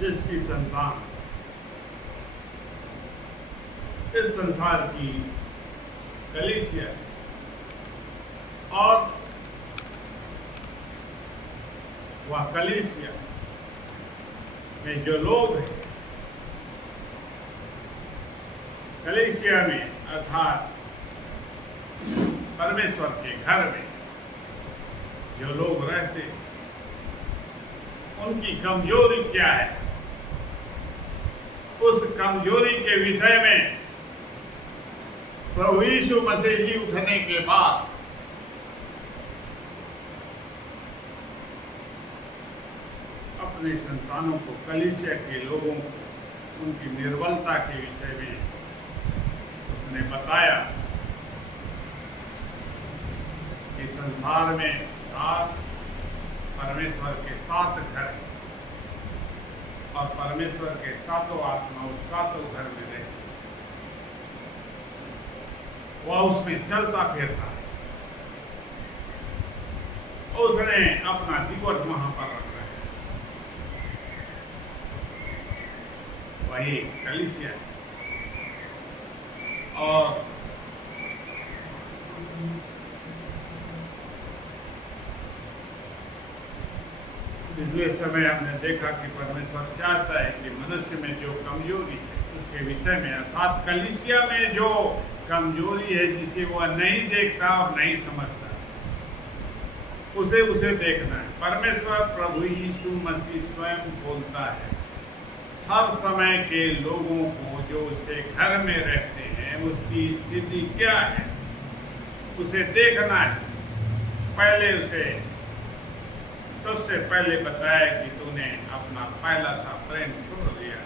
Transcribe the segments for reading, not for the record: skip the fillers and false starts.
जिसकी संतान इस संसार की कलीसिया और वह कलीसिया में जो लोग हैं, कलीसिया में अर्थात परमेश्वर के घर में जो लोग रहते हैं, उनकी कमजोरी क्या है, उस कमजोरी के विषय में प्रभु यीशु मसीह जी उठने के बाद अपने संतानों को, कलीसिया के लोगों को उनकी निर्बलता के विषय में उसने बताया कि संसार में परमेश्वर के 7 घर हैं और परमेश्वर के 7 आत्मा उस 7 घर में रहते, वह उसमें चलता फिरता है। उसने अपना दिवट वहां पर रखा है, वही कलीसिया है। और पिछले समय हमने देखा कि परमेश्वर चाहता है कि मनुष्य में जो कमजोरी है उसके विषय में, अर्थात कलीसिया में जो कमजोरी है जिसे वह नहीं देखता और नहीं समझता, उसे देखना है। परमेश्वर प्रभु यीशु मसीह स्वयं बोलता है हर समय के लोगों को जो उसके घर में रहते हैं उसकी स्थिति क्या है उसे देखना है। पहले उसे सबसे पहले बताया कि तूने अपना पहला सा प्रेम छोड़ दिया,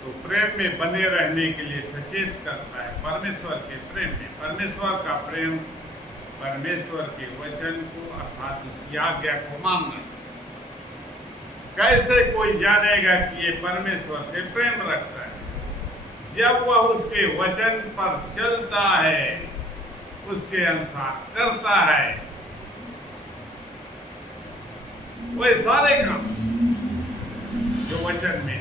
तो प्रेम में बने रहने के लिए सचेत करता है परमेश्वर के प्रेम में। परमेश्वर का प्रेम परमेश्वर के वचन को अर्थात उसकी आज्ञा को मानना। कैसे कोई जानेगा कि ये परमेश्वर से प्रेम रखता है? जब वह उसके वचन पर चलता है, उसके अनुसार करता है, वह सारे काम जो वचन में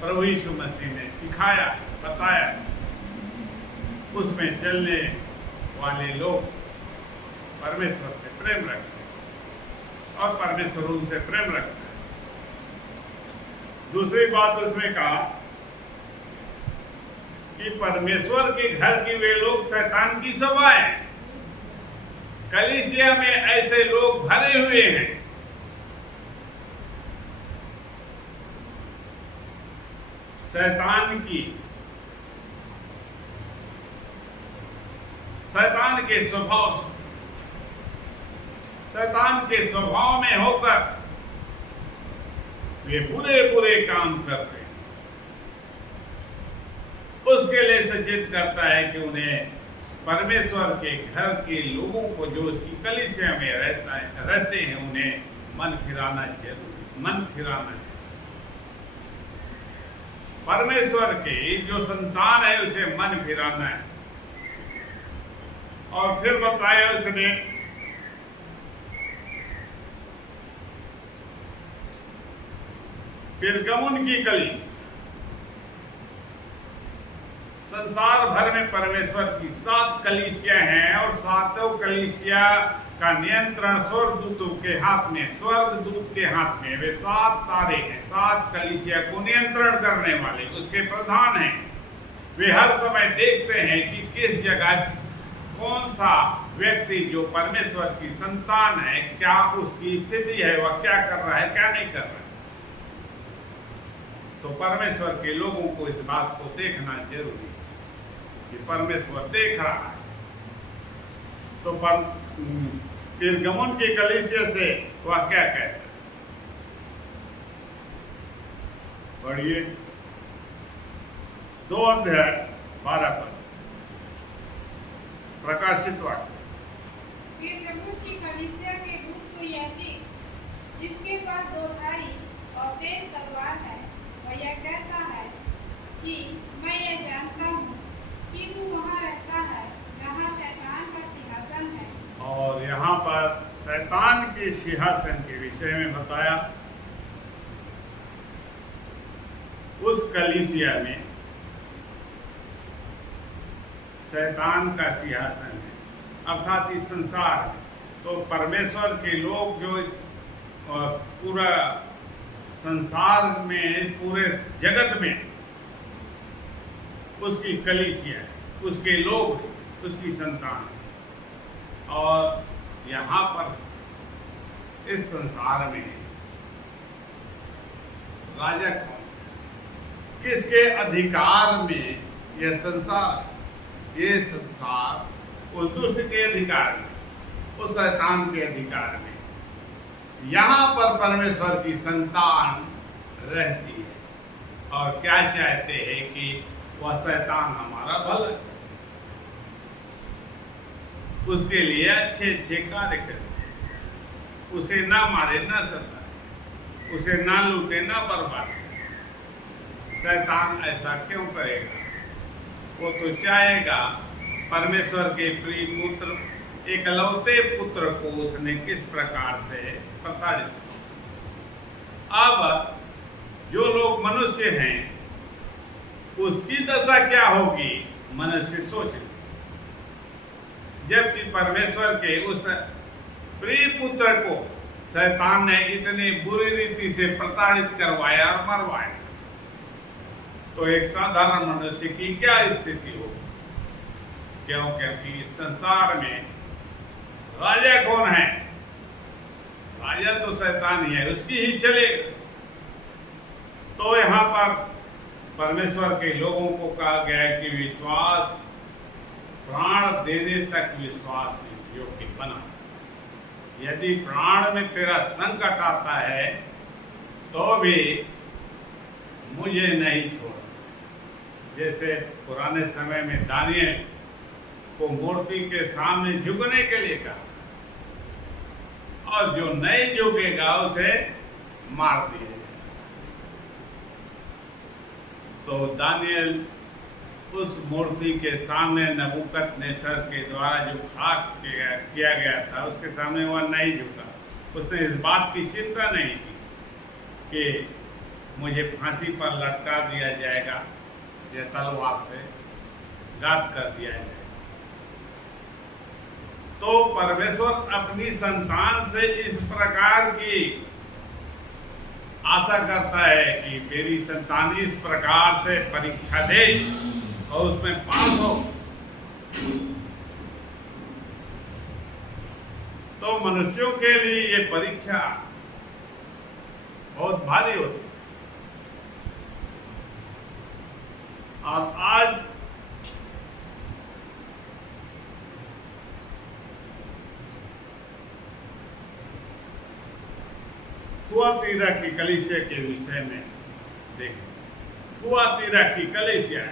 प्रभु यीशु मसीह ने सिखाया, बताया, उसमें चलने वाले लोग परमेश्वर से प्रेम रखते हैं और परमेश्वर उनसे प्रेम रखता है। दूसरी बात उसमें कहा कि परमेश्वर के घर के वे लोग शैतान की सभा है। कलीसिया में ऐसे लोग भरे हुए हैं शैतान के स्वभाव से, शैतान के स्वभाव में होकर वे बुरे काम करते हैं। उसके लिए सचेत करता है कि उन्हें परमेश्वर के घर के लोगों को जो उसकी कलीसिया में रहते हैं उन्हें मन फिराना जरूरी, मन फिराना है। परमेश्वर के जो संतान है उसे मन फिराना है। और फिर बताया उसने पिरगमुन की कलीसिया, संसार भर में परमेश्वर की 7 कलीसिया हैं और 7 कलीसिया का नियंत्रण स्वर्गदूतों के हाथ में, स्वर्गदूत के हाथ में। वे 7 तारे हैं, 7 कलीसिया को नियंत्रण करने वाले उसके प्रधान हैं। वे हर समय देखते हैं कि किस जगह कौन सा व्यक्ति जो परमेश्वर की संतान है, क्या उसकी स्थिति है, वह क्या कर रहा है, क्या नहीं कर रहा है। तो परमेश्वर के लोगों को इस बात को देखना जरूरी है कि परमेश्वर देख रहा है। तो पिरगमुन की कलीसिया से वह क्या कहता है? पढ़िए 2 अध्याय 12 पद, प्रकाशित वाक्य। पिरगमुन की कलीसिया के दूत को यह लिख, जिसके पास 2 धारी और तेज तलवार है, वह यह कहता है कि मैं यह जानता हूँ कि तू वहाँ रहता है जहाँ शैतान का सिंहासन है, और यहाँ पर शैतान के सिंहासन के विषय में बताया। उस कलीसिया में शैतान का सिंहासन है, अर्थात इस संसार में। तो परमेश्वर के लोग जो इस पूरा संसार में, पूरे जगत में उसकी कलीसिया, उसके लोग, उसकी संतान। और यहाँ पर इस संसार में राजा कौन, किसके अधिकार में यह संसार, ये संसार उस दुष्ट के अधिकार में, उस शैतान के अधिकार में। यहाँ पर परमेश्वर की संतान रहती है और क्या चाहते हैं कि वह शैतान हमारा भला, उसके लिए अच्छे अच्छे कार्य करें, उसे ना मारे ना सताए, उसे ना लूटे ना बर्बाद करे। शैतान ऐसा क्यों करेगा? वो तो चाहेगा परमेश्वर के प्रिय पुत्र, एकलौते पुत्र को उसने किस प्रकार से प्रताड़ित। अब जो लोग मनुष्य हैं उसकी दशा क्या होगी, मनुष्य सोच ले। जबकि परमेश्वर के उस प्रिय पुत्र को शैतान ने इतनी बुरी रीति से प्रताड़ित करवाया और मरवाया, तो एक साधारण मनुष्य की क्या स्थिति होगी? क्योंकि इस संसार में राजा कौन है? राजा तो शैतान ही है, उसकी ही चलेगा। तो यहाँ पर परमेश्वर के लोगों को कहा गया है कि विश्वास, प्राण देने तक विश्वास योग्य बना। यदि प्राण में तेरा संकट आता है तो भी मुझे नहीं छोड़। जैसे पुराने समय में दानिएल को मूर्ति के सामने झुकने के लिए कहा, और जो नहीं झुकेगा उसे मार दिया। तो दानिएल उस मूर्ति के सामने नबूकदनेस्सर के द्वारा जो खाक किया गया था उसके सामने वह नहीं झुका। उसने इस बात की चिंता नहीं की कि मुझे फांसी पर लटका दिया जाएगा या तलवार से घात कर दिया जाएगा। तो परमेश्वर अपनी संतान से इस प्रकार की आशा करता है कि मेरी संतान इस प्रकार से परीक्षा दे और उसमें पास हो। तो मनुष्यों के लिए ये परीक्षा बहुत भारी होती है। और आज थुआतीरा की कलीसिया के विषय में देखें। थुआतीरा की कलीसिया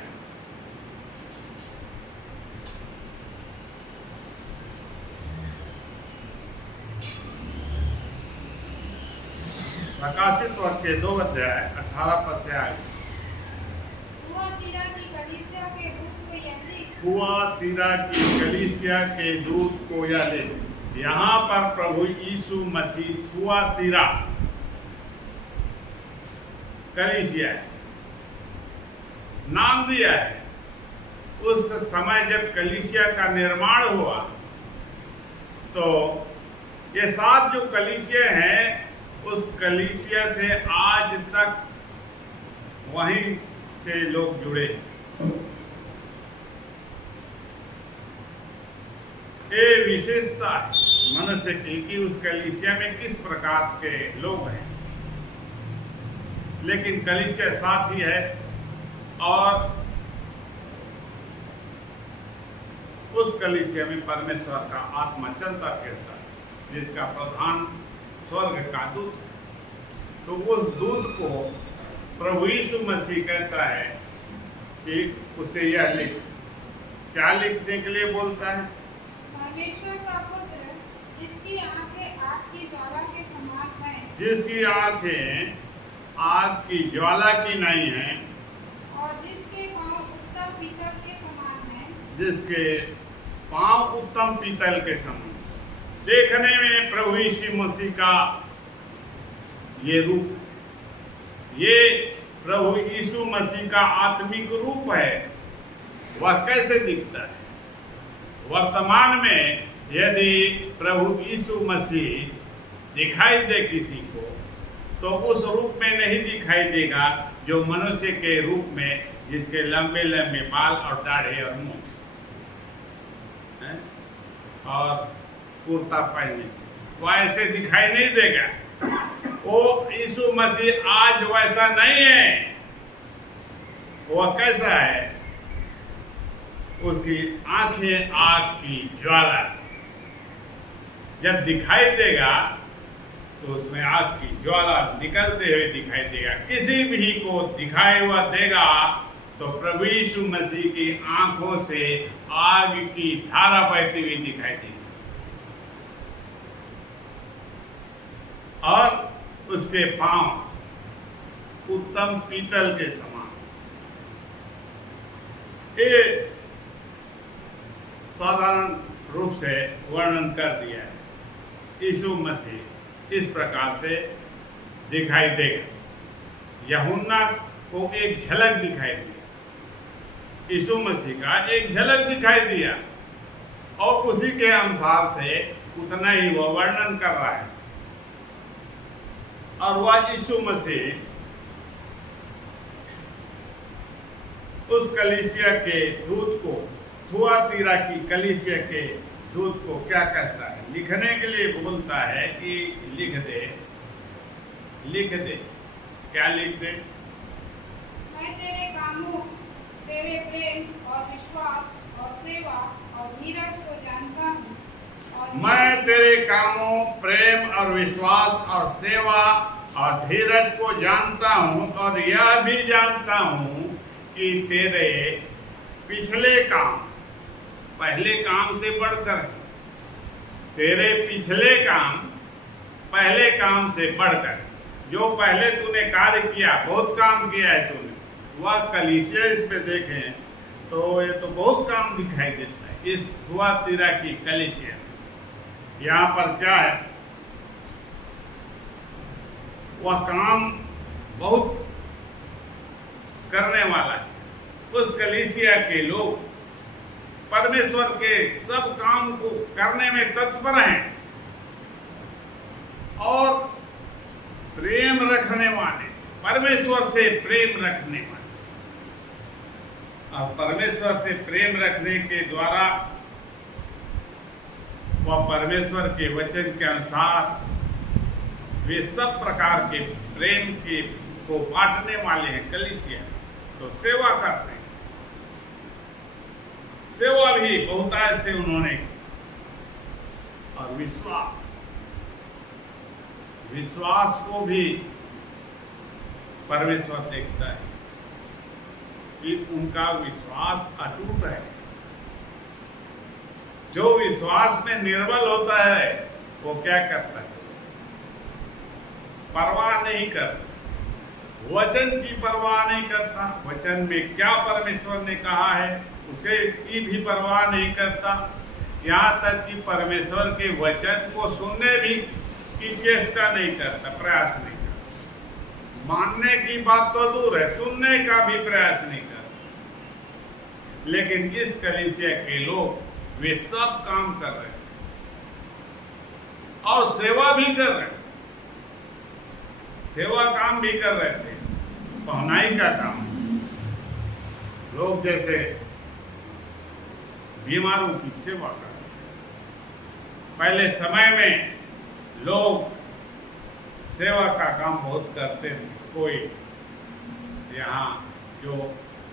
प्रकाशित वाक्य 2 अध्याय 18 पद से आगे। थुआतीरा की कलीसिया के दूत को यह लिख, थुआतीरा की कलीसिया के दूत को यह लिख। यहाँ पर प्रभु यीशु मसीह थुआतीरा कलीसिया है नाम दिया है। उस समय जब कलीसिया का निर्माण हुआ तो ये 7 जो कलीसिया हैं उस कलीसिया से आज तक वहीं से लोग जुड़े। ये विशेषता है मनुष्य की कि उस कलीसिया में किस प्रकार के लोग हैं। लेकिन कलीसिया साथ ही है और उस कलीसिया में परमेश्वर का आत्मा चलता फिरता है, जिसका प्रधान स्वर्ग का दूत। तो उस दूत को प्रभु यीशु मसीह कहता है कि उसे यह लिख। क्या लिखने के लिए बोलता है? परमेश्वर का पुत्र जिसकी आंखें आग की ज्वाला के समान हैं, जिसकी आंखें आग की ज्वाला की नहीं हैं, और जिसके पांव उत्तम पीतल के समान हैं, जिसके पांव उत्तम पीतल के समान। देखने में प्रभु यीशु मसीह का ये रूप, ये प्रभु यीशु मसीह का आत्मिक रूप है। वह कैसे दिखता है? वर्तमान में यदि प्रभु यीशु मसीह दिखाई दे किसी को, तो उस रूप में नहीं दिखाई देगा जो मनुष्य के रूप में, जिसके लंबे लंबे बाल और दाढ़ी और मूंछ और कुर्ता पहने, वह ऐसे दिखाई नहीं देगा। वो यीशु मसीह आज वैसा नहीं है। वह कैसा है? उसकी आंखें आग की ज्वाला, जब दिखाई देगा तो उसमें आग की ज्वाला निकलते हुए दिखाई देगा। किसी भी को दिखाई हुआ देगा तो प्रभु यीशु मसीह की आंखों से आग की धारा बहती हुई दिखाई देगी, और उसके पांव उत्तम पीतल के समान। ये साधारण रूप से वर्णन कर दिया है। यीशु मसीह इस प्रकार से दिखाई देगा। यूहन्ना को एक झलक दिखाई दी, यीशु मसीह का एक झलक दिखाई दिया, और उसी के अनुसार से उतना ही वह वर्णन कर रहा है। और वह यीशु मसीह उस कलीसिया के दूत को, थुआतीरा की कलीसिया के दूत को क्या कहता है? लिखने के लिए बोलता है कि लिख दे, लिख दे। क्या लिख दे? मैं तेरे कामों, तेरे प्रेम और विश्वास और सेवा और धीरज को जानता हूँ, और मैं तेरे कामों, प्रेम और विश्वास और सेवा और धीरज को जानता हूँ, और यह भी जानता हूँ कि तेरे पिछले काम पहले काम से बढ़कर, तेरे पिछले काम पहले काम से बढ़कर, जो पहले तूने कार्य किया, बहुत काम किया है तूने, वह कलीसिया इस पे देखें तो ये तो बहुत काम दिखाई देता है। इस थुआतीरा की कलीसिया, यहाँ पर क्या है? वह काम बहुत करने वाला है। उस कलीसिया के लोग परमेश्वर के सब काम को करने में तत्पर हैं, और प्रेम रखने वाले, परमेश्वर से प्रेम रखने वाले, और परमेश्वर से प्रेम रखने के द्वारा वह परमेश्वर के वचन के अनुसार वे सब प्रकार के प्रेम के को बांटने वाले हैं। कलीसिया तो सेवा करते हैं, सेवा भी बहुतायत से उन्होंने की, और विश्वास, विश्वास को भी परमेश्वर देखता है कि उनका विश्वास अटूट है। जो विश्वास में निर्बल होता है वो क्या करता है? परवाह नहीं करता, वचन की परवाह नहीं करता। वचन में क्या परमेश्वर ने कहा है उसे की भी परवाह नहीं करता। यहाँ तक कि परमेश्वर के वचन को सुनने भी की चेष्टा नहीं करता, प्रयास नहीं करता। मानने की बात तो दूर है, सुनने का भी प्रयास नहीं करता। लेकिन इस कलीसिया के लोग वे सब काम कर रहे हैं और सेवा भी कर रहे हैं। सेवा काम भी कर रहे थे, पहुनाई का काम। लोग जैसे बीमारों की सेवा कर रहे हैं। पहले समय में लोग सेवा का काम बहुत करते थे। कोई यहाँ जो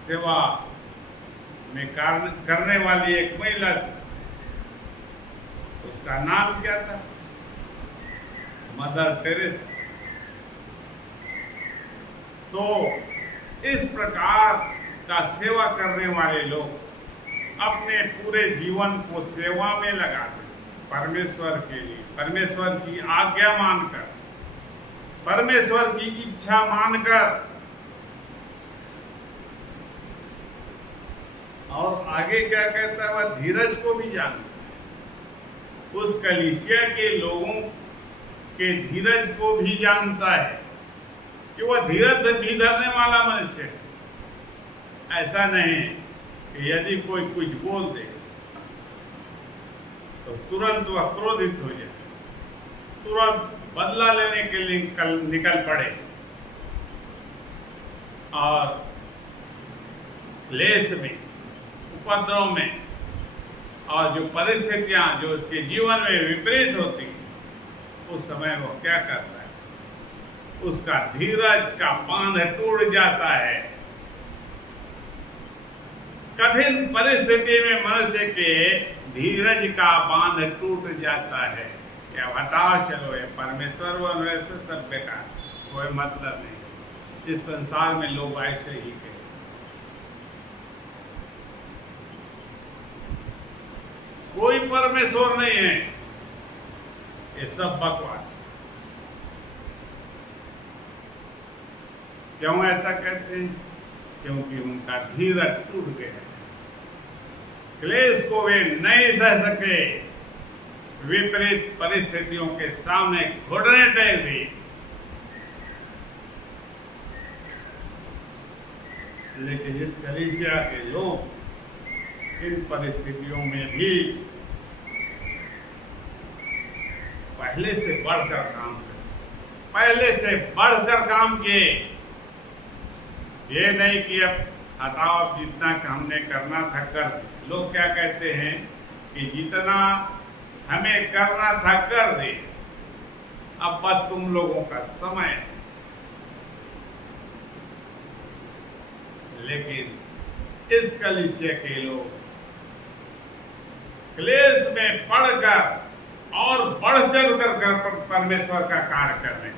सेवा में कार्य करने वाली एक महिला थी, उसका नाम क्या था? Mother Teresa. तो इस प्रकार का सेवा करने वाले लोग अपने पूरे जीवन को सेवा में लगाते, परमेश्वर के लिए, परमेश्वर की आज्ञा मानकर, परमेश्वर की इच्छा मानकर। और आगे क्या कहता है? वह धीरज को भी जानता है। उस कलीसिया के लोगों के धीरज को भी जानता है कि वह धीरज भी धरने वाला मनुष्य है। ऐसा नहीं कि यदि कोई कुछ बोल दे तो तुरंत वह क्रोधित हो जाए, तुरंत बदला लेने के लिए निकल पड़े और क्लेश में, उपद्रव में, और जो परिस्थितियां जो उसके जीवन में विपरीत होती उस समय वो क्या करता है, उसका धीरज का बांध टूट जाता है। कठिन परिस्थिति में मनुष्य के धीरज का बांध टूट जाता है। क्या हटाओ, चलो ये परमेश्वर व वैसे सब बेकार, कोई मतलब नहीं। इस संसार में लोग ऐसे ही कहते, कोई परमेश्वर नहीं है, ये सब बकवास। क्यों ऐसा कहते हैं? क्योंकि उनका धीरज टूट गया, क्लेश को वे नहीं सह सके, विपरीत परिस्थितियों के सामने घुटने टेक दिए। लेकिन इस कलीसिया के लोग इन परिस्थितियों में भी पहले से बढ़कर काम किए, पहले से बढ़कर काम किए। ये नहीं कि अब हटाओ, अब जितना हमने करना था कर। लोग क्या कहते हैं कि जितना हमें करना था कर दे, अब बस तुम लोगों का समय है। लेकिन इस कलीसिया के लोग क्लेश में पड़कर और बढ़ चढ़कर परमेश्वर का कार्य करने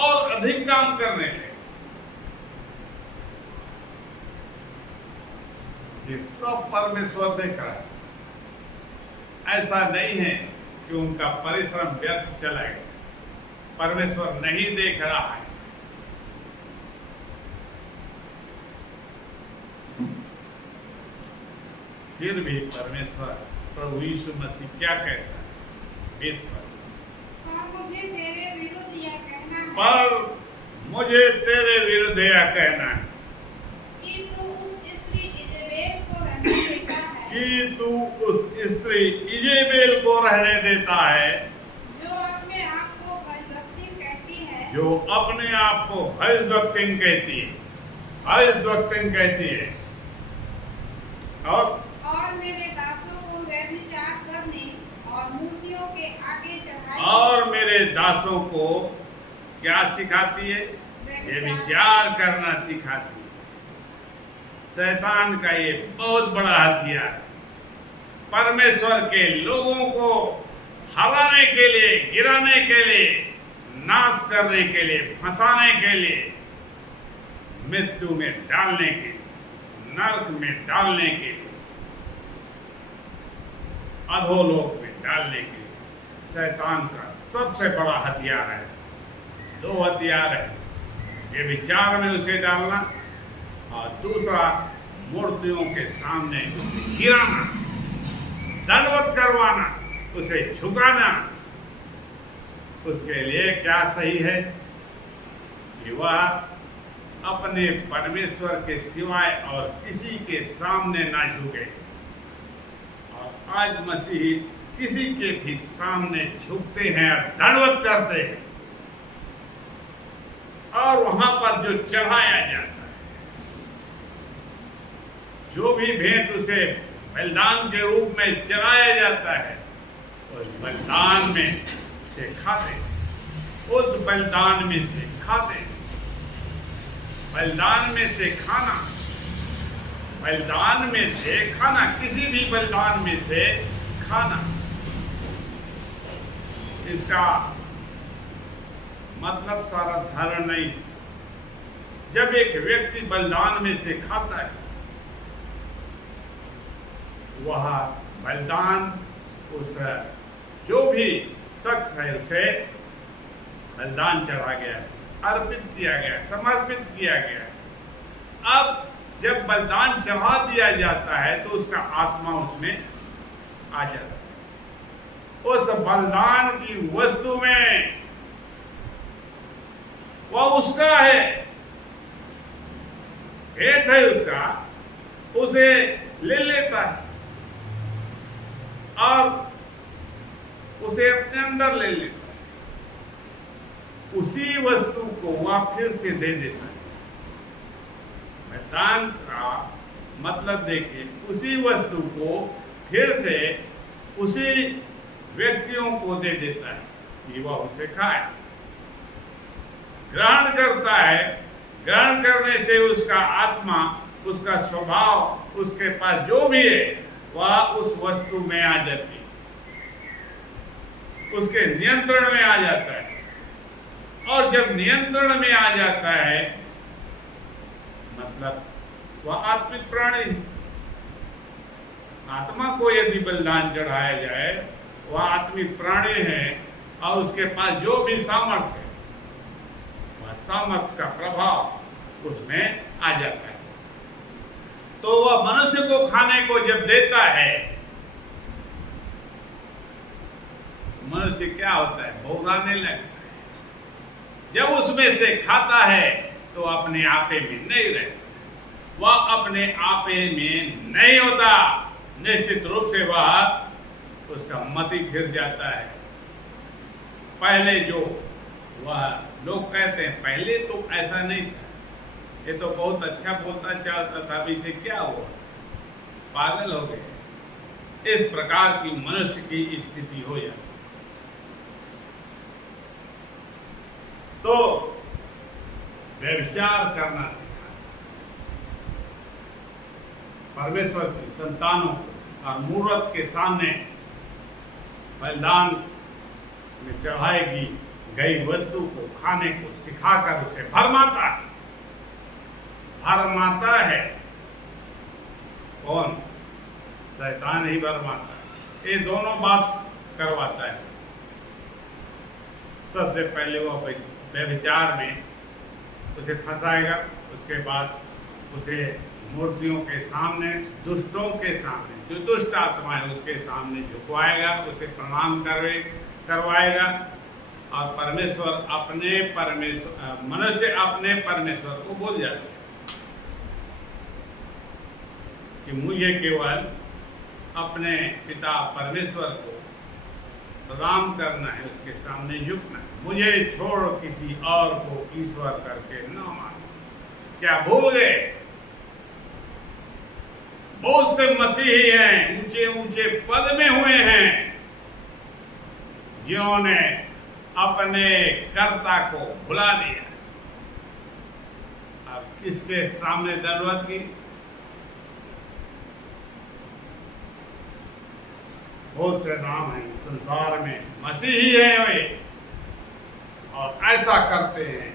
और अधिक काम करने लगे। ये सब परमेश्वर देख रहा है। ऐसा नहीं है कि उनका परिश्रम व्यर्थ चला गया, परमेश्वर नहीं देख रहा है। फिर भी परमेश्वर प्रभु यीशु मसीह क्या कहता है? इस पर मुझे तेरे विरुद्ध यह कहना है, पर मुझे तेरे विरुद्ध यह कहना है कि तू उस स्त्री इजेबेल को रहने देता है, कि तू उस स्त्री इजेबेल को रहने देता है, जो अपने आप को भयभक्ति कहती है, जो अपने आप को भयभक्ति कहती है, भयभक्ति कहती है, और मेरे दासों को व्यभिचार करने और मूर्तियों के आगे चढ़ाई, और मेरे दासों को क्या सिखाती है? व्यभिचार करना सिखाती है। शैतान का ये बहुत बड़ा हथियार, परमेश्वर के लोगों को हराने के लिए, गिराने के लिए, नाश करने के लिए, फंसाने के लिए, मृत्यु में डालने के लिए, नरक में डालने के लिए, अधोलोक में डालने के लिए शैतान का सबसे बड़ा हथियार है। दो हथियार है, ये विचार में उसे डालना और दूसरा मूर्तियों के सामने उसे गिराना, दंडवत करवाना, उसे झुकाना। उसके लिए क्या सही है कि वह अपने परमेश्वर के सिवाय और किसी के सामने ना झुके। और आज मसीही किसी के भी सामने झुकते हैं और दंडवत करते हैं, और वहां पर जो चढ़ाया जाता है, जो भी भेंट उसे बलिदान के रूप में चढ़ाया जाता है, उस बलिदान में से खाते, उस बलिदान में से खाते, बलिदान में से खाना, बलिदान में से खाना, किसी भी बलिदान में से खाना। इसका मतलब सारा धारण नहीं। जब एक व्यक्ति बलिदान में से खाता है, वह बलिदान उस जो भी शख्स है उसे बलिदान चढ़ा गया, अर्पित किया गया, समर्पित किया गया। अब जब बलिदान चढ़ा दिया जाता है तो उसका आत्मा उसमें आ जाता है। उस बलिदान की वस्तु में वह उसका है, भेंट है उसका, उसे ले लेता है और उसे अपने अंदर ले लेता है। उसी वस्तु को वह फिर से दे देता है। दान का मतलब देखिए, उसी वस्तु को फिर से उसी व्यक्तियों को दे देता है कि वह उसे खाए, ग्रहण करता है। ग्रहण करने से उसका आत्मा, उसका स्वभाव, उसके पास जो भी है वह उस वस्तु में आ जाती है, उसके नियंत्रण में आ जाता है। और जब नियंत्रण में आ जाता है मतलब वह आत्मिक प्राणी। आत्मा को यदि बलिदान चढ़ाया जाए, वह आत्मिक प्राणी है और उसके पास जो भी सामर्थ्य है, वह सामर्थ्य का प्रभाव उसमें आ जाता है। तो वह मनुष्य को खाने को जब देता है, मनुष्य क्या होता है, बौराने लगता है। जब उसमें से खाता है तो अपने आपे में नहीं रहता, वह अपने आपे में नहीं होता। निश्चित रूप से वह उसका मति फिर जाता है। पहले जो वह लोग कहते हैं, पहले तो ऐसा नहीं था, ये तो बहुत अच्छा बोलता चालता था, अभी से क्या हुआ, पागल हो गए। इस प्रकार की मनुष्य की स्थिति हो जाती। तो व्यभिचार करना सीखा परमेश्वर की संतानों को, और मूर्त के सामने बलिदान में चढ़ाई गई वस्तु को खाने को सिखाकर उसे भरमाता है। भरमाता है कौन? शैतान ही भरमाता है। ये दोनों बात करवाता है। सबसे पहले वो व्यभिचार में उसे फंसाएगा, उसके बाद उसे मूर्तियों के सामने, दुष्टों के सामने, जो दुष्ट आत्मा है उसके सामने झुकवाएगा, उसे प्रणाम करवाएगा। और मनुष्य अपने परमेश्वर को भूल जाता है कि मुझे केवल अपने पिता परमेश्वर को प्रणाम करना है, उसके सामने झुकना है, मुझे छोड़ किसी और को ईश्वर करके न मानो। क्या भूल गए? बहुत से मसीही हैं, ऊंचे ऊंचे पद में हुए हैं, जिन्होंने अपने कर्ता को भुला दिया। अब किसके सामने दंडवत की? बहुत से नाम हैं संसार में, मसीही हैं वे, और ऐसा करते हैं।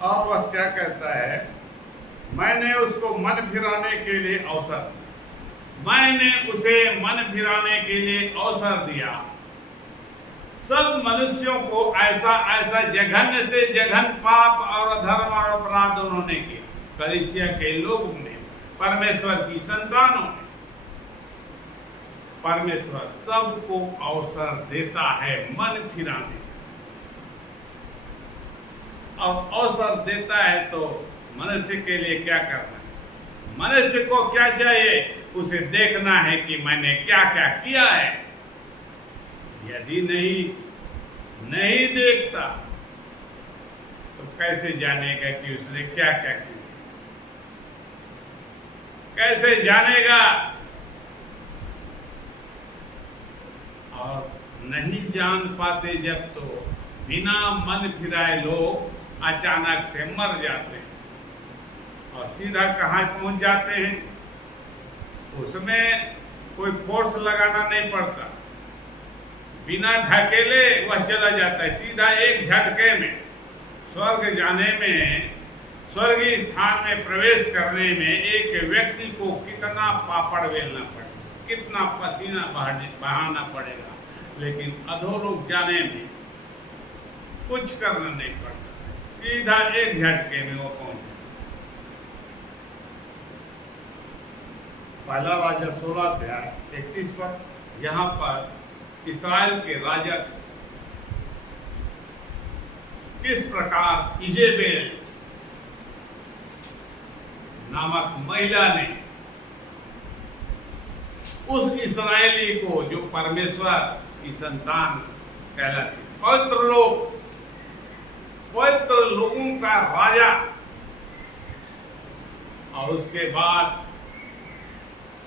और वह क्या कहता है? मैंने उसको मन फिराने के लिए अवसर, मैंने उसे मन फिराने के लिए अवसर दिया। सब मनुष्यों को ऐसा ऐसा जघन्य से जघन्य पाप और अधर्म और अपराध उन्होंने किया। कलीसिया के लोगों ने, परमेश्वर की संतानों ने, परमेश्वर सबको अवसर देता है मन फिराने, और अवसर देता है तो मनुष्य के लिए क्या करना है? मनुष्य को क्या चाहिए? उसे देखना है कि मैंने क्या क्या किया है। यदि नहीं देखता तो कैसे जानेगा कि उसने क्या क्या किया? कैसे जानेगा? और नहीं जान पाते जब, तो बिना मन फिराए लोग अचानक से मर जाते हैं और सीधा कहाँ पहुंच जाते हैं? उसमें कोई फोर्स लगाना नहीं पड़ता, बिना ढकेले वह चला जाता है, सीधा एक झटके में स्वर्ग जाने में, स्वर्गीय स्थान में प्रवेश करने में एक व्यक्ति को कितना पापड़ बेलना पड़ेगा, कितना पसीना बहाना पड़ेगा, लेकिन अधोलोक जाने में कुछ करना नहीं पड़ता, सीधा एक झटके में वो पहुंच। पहला राजा 16 अध्याय 31 पर, यहाँ पर इस्राएल के राजा किस प्रकार इजेबेल नामक महिला ने उस इस्राएली को, जो परमेश्वर की संतान कहलाती, पवित्र लोगों का राजा, और उसके बाद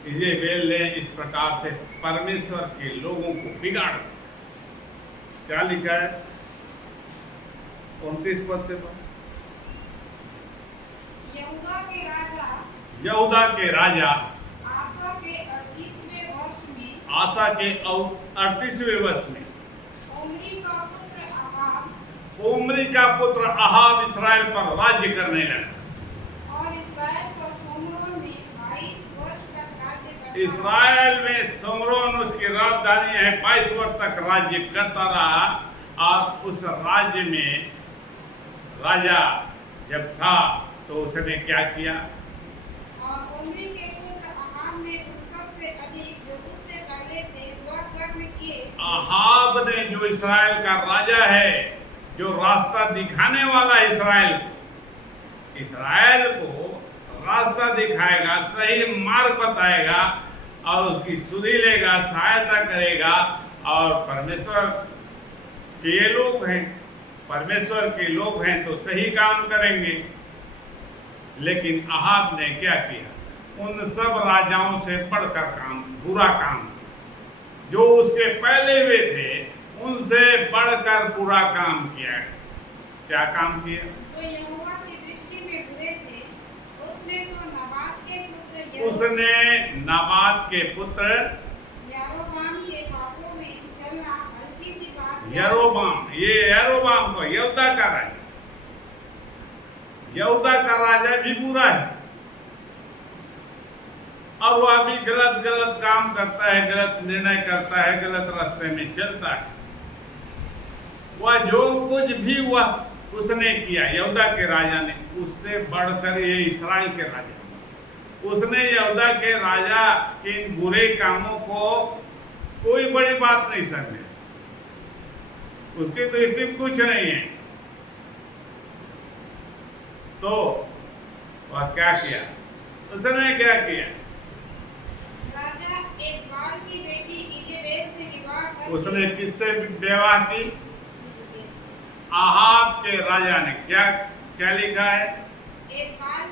इजेबेल ने इस प्रकार से परमेश्वर के लोगों को बिगाड़। क्या लिखा है 29 पद से पर, यहूदा के राजा आसा के 38वें वर्ष में ओमरी का पुत्र अहाब इस्राएल पर राज्य करने लगा। और इस्राएल पर सोमरोन में 22 वर्ष तक राज्य करता इस्राएल में सोमरोन उसकी राजधानी है, 22 वर्ष तक राज्य करता रहा। और उस राज्य में राजा जब था तो उसने क्या किया? और ओमरी के पुत्र अहाब ने उन सबसे अधिक जो उससे पहले थे वह कर्म किए। अहाब ने, जो इस्राएल का राजा है, जो रास्ता दिखाने वाला इस्राएल को रास्ता दिखाएगा, सही मार्ग बताएगा और उसकी सुधि लेगा, सहायता करेगा। और परमेश्वर के ये लोग हैं, परमेश्वर के लोग हैं तो सही काम करेंगे। लेकिन अहाब ने क्या किया? उन सब राजाओं से बढ़कर काम, बुरा काम, जो उसके पहले हुए थे उनसे बढ़कर बुरा काम किया। क्या काम किया? तो यहोवा की दृष्टि में बुरे थे। उसने तो नबात के पुत्र यारोबाम के पापों में चलना हल्की सी बात है। यारोबाम को, यहूदा का राजा भी बुरा है और वह भी गलत काम करता है, गलत निर्णय करता है, गलत रास्ते में चलता है। वह जो कुछ भी वह उसने किया, यहूदा के राजा ने, उससे बढ़कर ये इस्राएल के राजा, उसने यहूदा के राजा के इन बुरे कामों को कोई बड़ी बात नहीं समझे। उसकी दृष्टि में कुछ नहीं है। तो वह क्या किया? उसने क्या किया? राजा एकबाल की बेटी इजेबेल से विवाह कर, उसने किससे विवाह की? अहाब के राजा ने। क्या लिखा है? एतबाल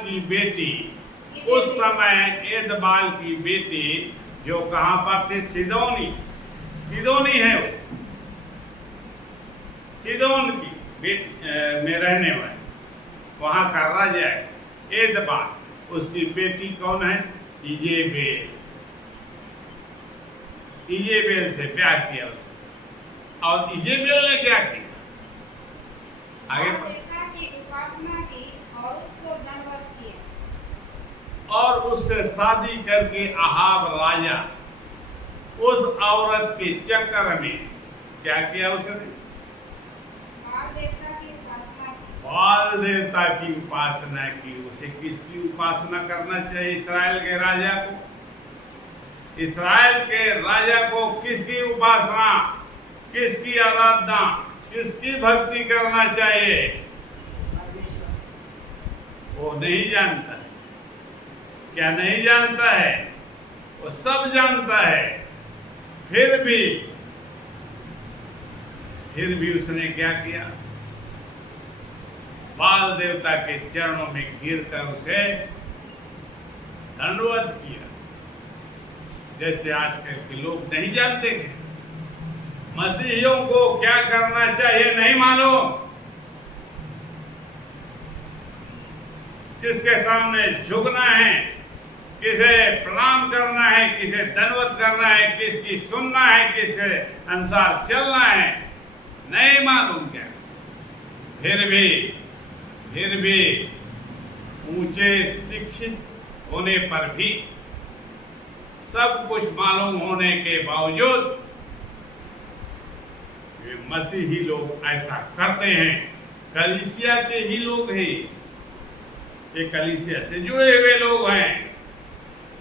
की बेटी। उस समय एतबाल की बेटी जो कहां पर थे? सिदोनी है वो, सिदोन की में रहने वाले, वहां का राजा है एतबाल। उसकी बेटी कौन है? इजेबेल से प्यार किया उसने। और इजेबेल ने क्या किया? आगे देवता की उपासना की और उसको दंडवत किया। और उससे शादी करके अहाब राजा उस औरत के चक्कर में क्या किया? उसने बाल देवता की उपासना की। उसे किसकी उपासना करना चाहिए? इस्राएल के राजा को। इस्राएल के राजा को किसकी उपासना, किसकी आराधना, किसकी भक्ति करना चाहिए? वो नहीं जानता है। क्या नहीं जानता है? वो सब जानता है। फिर भी उसने क्या किया? बाल देवता के चरणों में गिरकर उसे दंडवत किया। जैसे आजकल के लोग नहीं जानते हैं मसीहियों को क्या करना चाहिए, नहीं मालूम। किसके सामने झुकना है, किसे प्रणाम करना है, किसे दंडवत करना है, किसकी सुनना है, किसके अनुसार चलना है, नहीं मालूम। क्या फिर भी ऊंचे शिक्षित होने पर भी, सब कुछ मालूम होने के बावजूद वे मसीही लोग ऐसा करते हैं, कलीसिया के ही लोग हैं, ये कलीसिया से जुड़े हुए लोग हैं।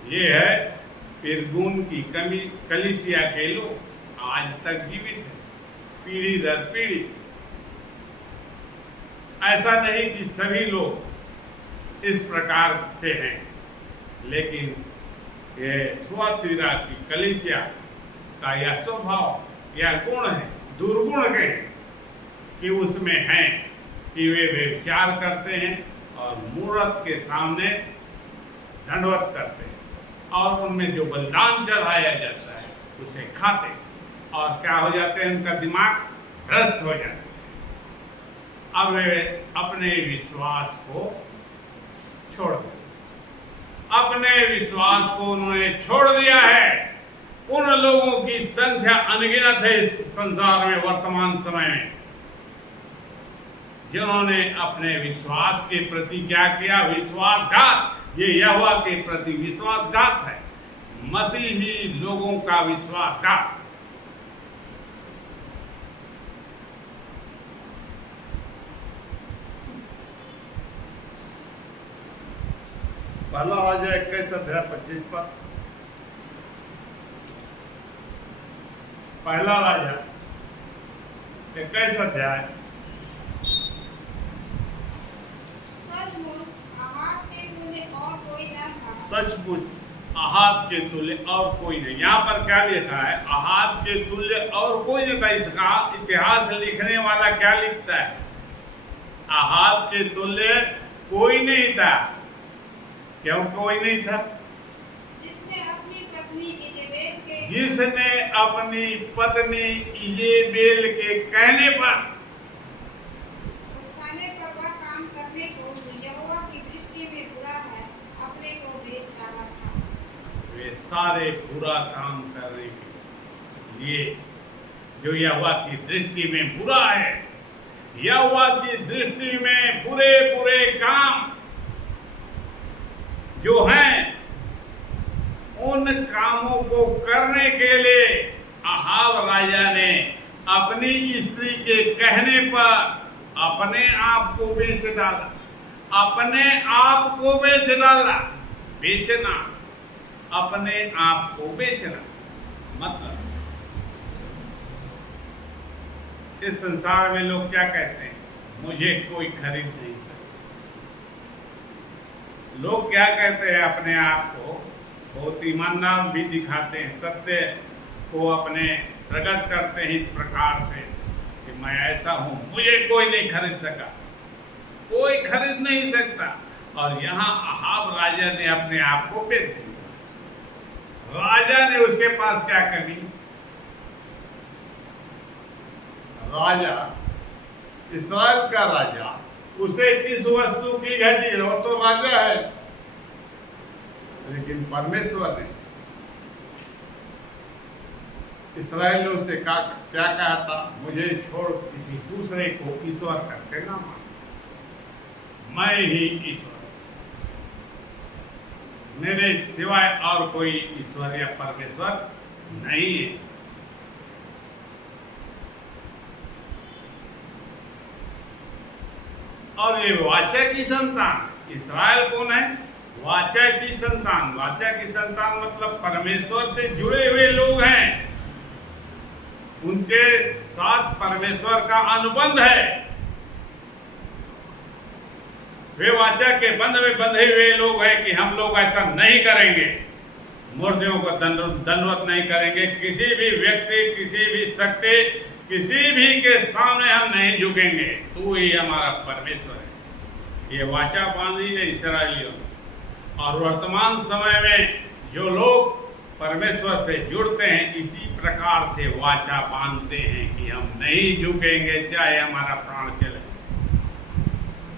ये है पिरगुन की कलीसिया के लोग आज तक जीवित हैं, पीढ़ी दर पीढ़ी। ऐसा नहीं कि सभी लोग इस प्रकार से हैं, लेकिन ये थुआतीरा की कलीसिया का यह स्वभाव या गुण है, दुर्गुण के, कि उसमें है कि वे विचार करते हैं और मूर्त के सामने दंडवत करते हैं, और उनमें जो बलिदान चढ़ाया जाता है उसे खाते, और क्या हो जाते हैं, उनका दिमाग भ्रष्ट हो जाता है। अब वे अपने विश्वास को छोड़ दिया, अपने विश्वास को उन्होंने छोड़ दिया है। उन लोगों की संख्या अनगिनत है इस संसार में वर्तमान समय में, जिन्होंने अपने विश्वास के प्रति क्या किया, विश्वासघात। ये यहोवा के प्रति विश्वासघात है, मसीही लोगों का विश्वासघात। पहला राजा 21 अध्याय 25 पर। पहला राजा 21 अध्याय। सचमुच आहाब के तुल्य और कोई नहीं। यहाँ पर क्या लिखा है, आहाब के तुल्य और कोई नहीं था। इसका इतिहास लिखने वाला क्या लिखता है, आहाब के तुल्य कोई नहीं था। क्यों कोई नहीं था? जिसने अपनी पत्नी इजेबेल के कहने पर वह काम करने को यहोवा की दृष्टि में बुरा है, अपने को बेच डाला था। वे सारे बुरा काम करने के लिए जो यहोवा की दृष्टि में बुरा है, यहोवा की दृष्टि में बुरे बुरे काम जो हैं, उन कामों को करने के लिए आहाब राजा ने अपनी स्त्री के कहने पर अपने आप को बेच डाला। अपने आप को बेच डाला। बेचना, अपने आप को बेचना मतलब, इस संसार में लोग क्या कहते हैं, मुझे कोई खरीद नहीं सकता। लोग क्या कहते हैं, अपने आप को बहुत ईमानदार भी दिखाते हैं, सत्य को अपने प्रकट करते हैं इस प्रकार से कि मैं ऐसा हूं, मुझे कोई नहीं खरीद सका, कोई खरीद नहीं सकता। और यहाँ आहाब राजा ने अपने आप को बेच दिया। राजा ने, उसके पास क्या कमी? राजा, इस्राएल का राजा, उसे किस वस्तु की घटी? वो तो राजा है, लेकिन परमेश्वर ने इस्राएलियों से क्या कहा था, मुझे छोड़ किसी दूसरे को ईश्वर करके ना मान, मैं ही ईश्वर, मेरे सिवाय और कोई ईश्वर या परमेश्वर नहीं है। और ये वाचा की संतान इस्राएल कौन है? वाचा की संतान। वाचा की संतान मतलब परमेश्वर से जुड़े हुए लोग हैं, उनके साथ परमेश्वर का अनुबंध है। वे वाचा के बंध में बंधे हुए लोग हैं कि हम लोग ऐसा नहीं करेंगे, मूर्तियों को दंडवत नहीं करेंगे, किसी भी व्यक्ति, किसी भी शक्ति, किसी भी के सामने हम नहीं झुकेंगे, तू ही हमारा परमेश्वर है। ये वाचा बांधी है इस्राएलियों। और वर्तमान समय में जो लोग परमेश्वर से जुड़ते हैं, इसी प्रकार से वाचा बांधते हैं कि हम नहीं झुकेंगे चाहे हमारा प्राण चले।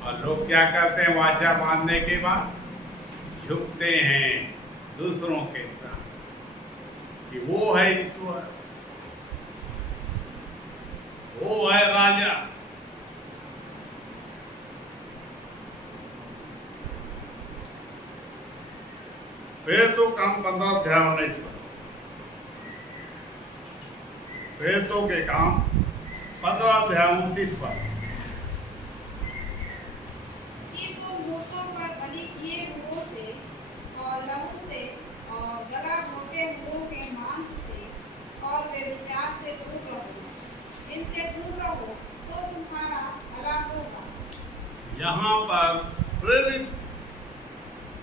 और लोग क्या करते हैं, वाचा बांधने के बाद झुकते हैं दूसरों के साथ कि वो है ईश्वर, वो है राजा। फिर तो काम 15 अध्याय 19 पर, फिर तो के काम 15 अध्याय 29 पर। कि तुम मूर्तों पर बलि किए हुओं से और लहू से और गला घोटे हुओं के मांस से और व्यभिचार से दूर रहो। इनसे दूर रहो तो तुम्हारा भला होगा। यहाँ पर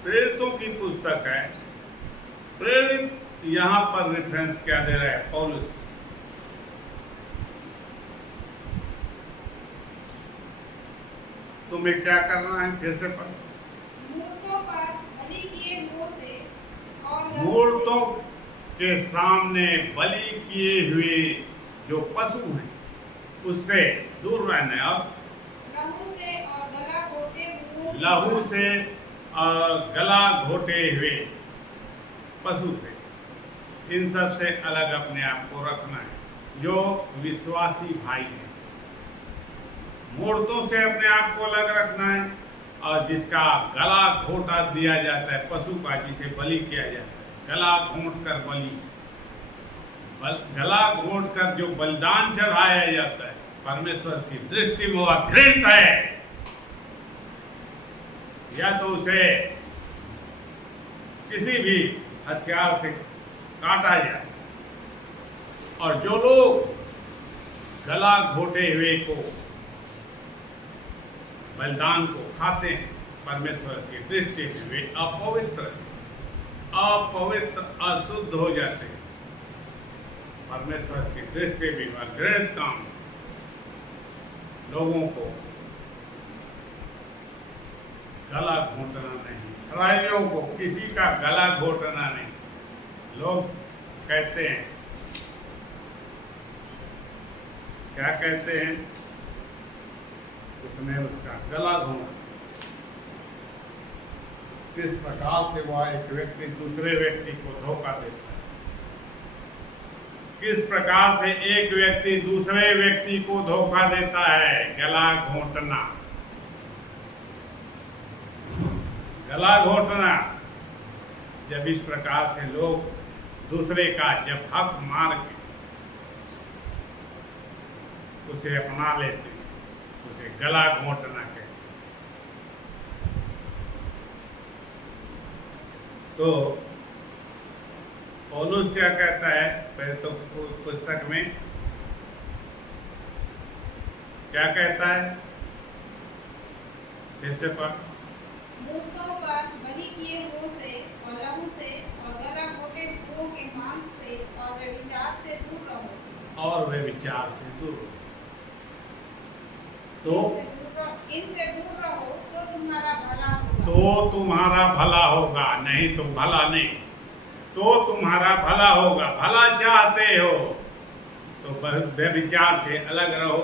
प्रेरितों की पुस्तक है। प्रेरित यहाँ पर रेफरेंस क्या दे रहा है? पौलुस। तुम्हें क्या करना है? फिर से पढ़। मूर्तों पर बलि किए हुओं से और लहू मूर्तों के सामने बलि किए हुए जो पशु हैं उससे दूर रहना है। और लहू से और गला घोटे हुओं के लहू मांस से और गला घोटे हुए पशु से, इन सब से अलग अपने आप को रखना है जो विश्वासी भाई है। मूर्तों से अपने आप को अलग रखना है, और जिसका गला घोटा दिया जाता है पशु का, जिसे बलि किया जाता है, गला घोट कर बलि, गला घोट कर जो बलिदान चढ़ाया जाता है परमेश्वर की दृष्टि में वह घृणित है। या तो उसे किसी भी हथियार से काटा जाए। और जो लोग गला घोटे हुए को बलिदान को खाते हैं परमेश्वर की दृष्टि में वे अपवित्र अशुद्ध हो जाते हैं। परमेश्वर की दृष्टि में वह घृणित काम। लोगों को गला घोटना नहीं, इसराइलियों को किसी का गला घोटना नहीं। लोग कहते हैं, क्या कहते हैं? उसने उसका गला घोटा। किस प्रकार से वह एक व्यक्ति दूसरे व्यक्ति को धोखा देता है, किस प्रकार से एक व्यक्ति दूसरे व्यक्ति को धोखा देता है। गला घोटना, गला घोटना। जब इस प्रकार से लोग दूसरे का जब हक मार के उसे अपना लेते हैं, उसे गला घोटना कहते हैं। तो पौलुस क्या कहता है? पहले तो पुस्तक में क्या कहता है? फिर से पढ़। मूर्तों पर बलि किए हुओं से और लहू से और गला घोटे हुओं के मांस से और व्यभिचार से दूर रहो। और वे विचार से दूर रहो। तो इनसे दूर रहो तो तुम्हारा भला होगा। तो तुम्हारा भला होगा, नहीं तो भला नहीं। तो तुम्हारा भला होगा। भला चाहते हो तो व्यभिचार से अलग रहो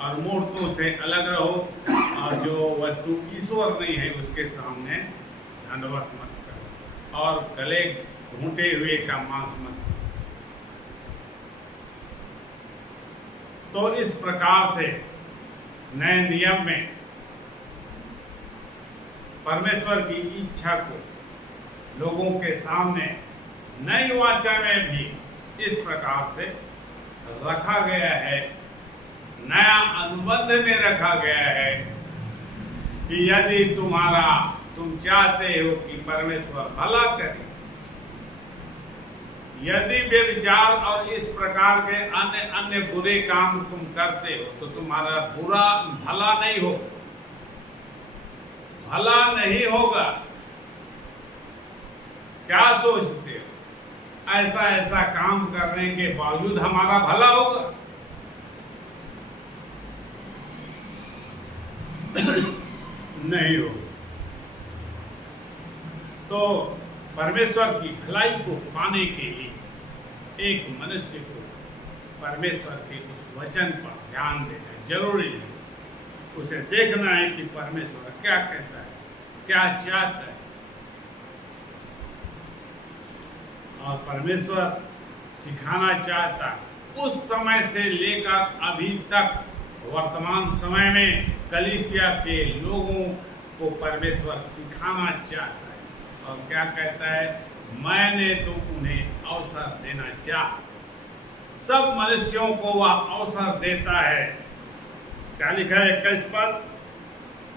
और मूर्तों से अलग रहो, और जो वस्तु ईश्वर नहीं है उसके सामने दंडवत मत करो, और गले घूंटे हुए का मांस मत खाओ। तो इस प्रकार से नए नियम में परमेश्वर की इच्छा को लोगों के सामने नई वाचा में भी इस प्रकार से रखा गया है, नया अनुबंध में रखा गया है कि यदि तुम चाहते हो कि परमेश्वर भला करे, यदि व्यभिचार और इस प्रकार के अन्य बुरे काम तुम करते हो तो तुम्हारा भला नहीं हो, भला नहीं होगा। क्या सोचते हो? ऐसा काम करने के बावजूद हमारा भला होगा? नहीं होगा। तो परमेश्वर की भलाई को पाने के लिए एक मनुष्य को परमेश्वर के उस वचन पर ध्यान देना जरूरी है। उसे देखना है कि परमेश्वर क्या कहता है, क्या चाहता है। और परमेश्वर सिखाना चाहता है। उस समय से लेकर अभी तक वर्तमान समय में कलीसिया के लोगों को परमेश्वर सिखाना चाहता है। और क्या कहता है? मैंने तो उन्हें अवसर देना चाहा। सब मनुष्यों को वह अवसर देता है। क्या लिखा है 21 पद?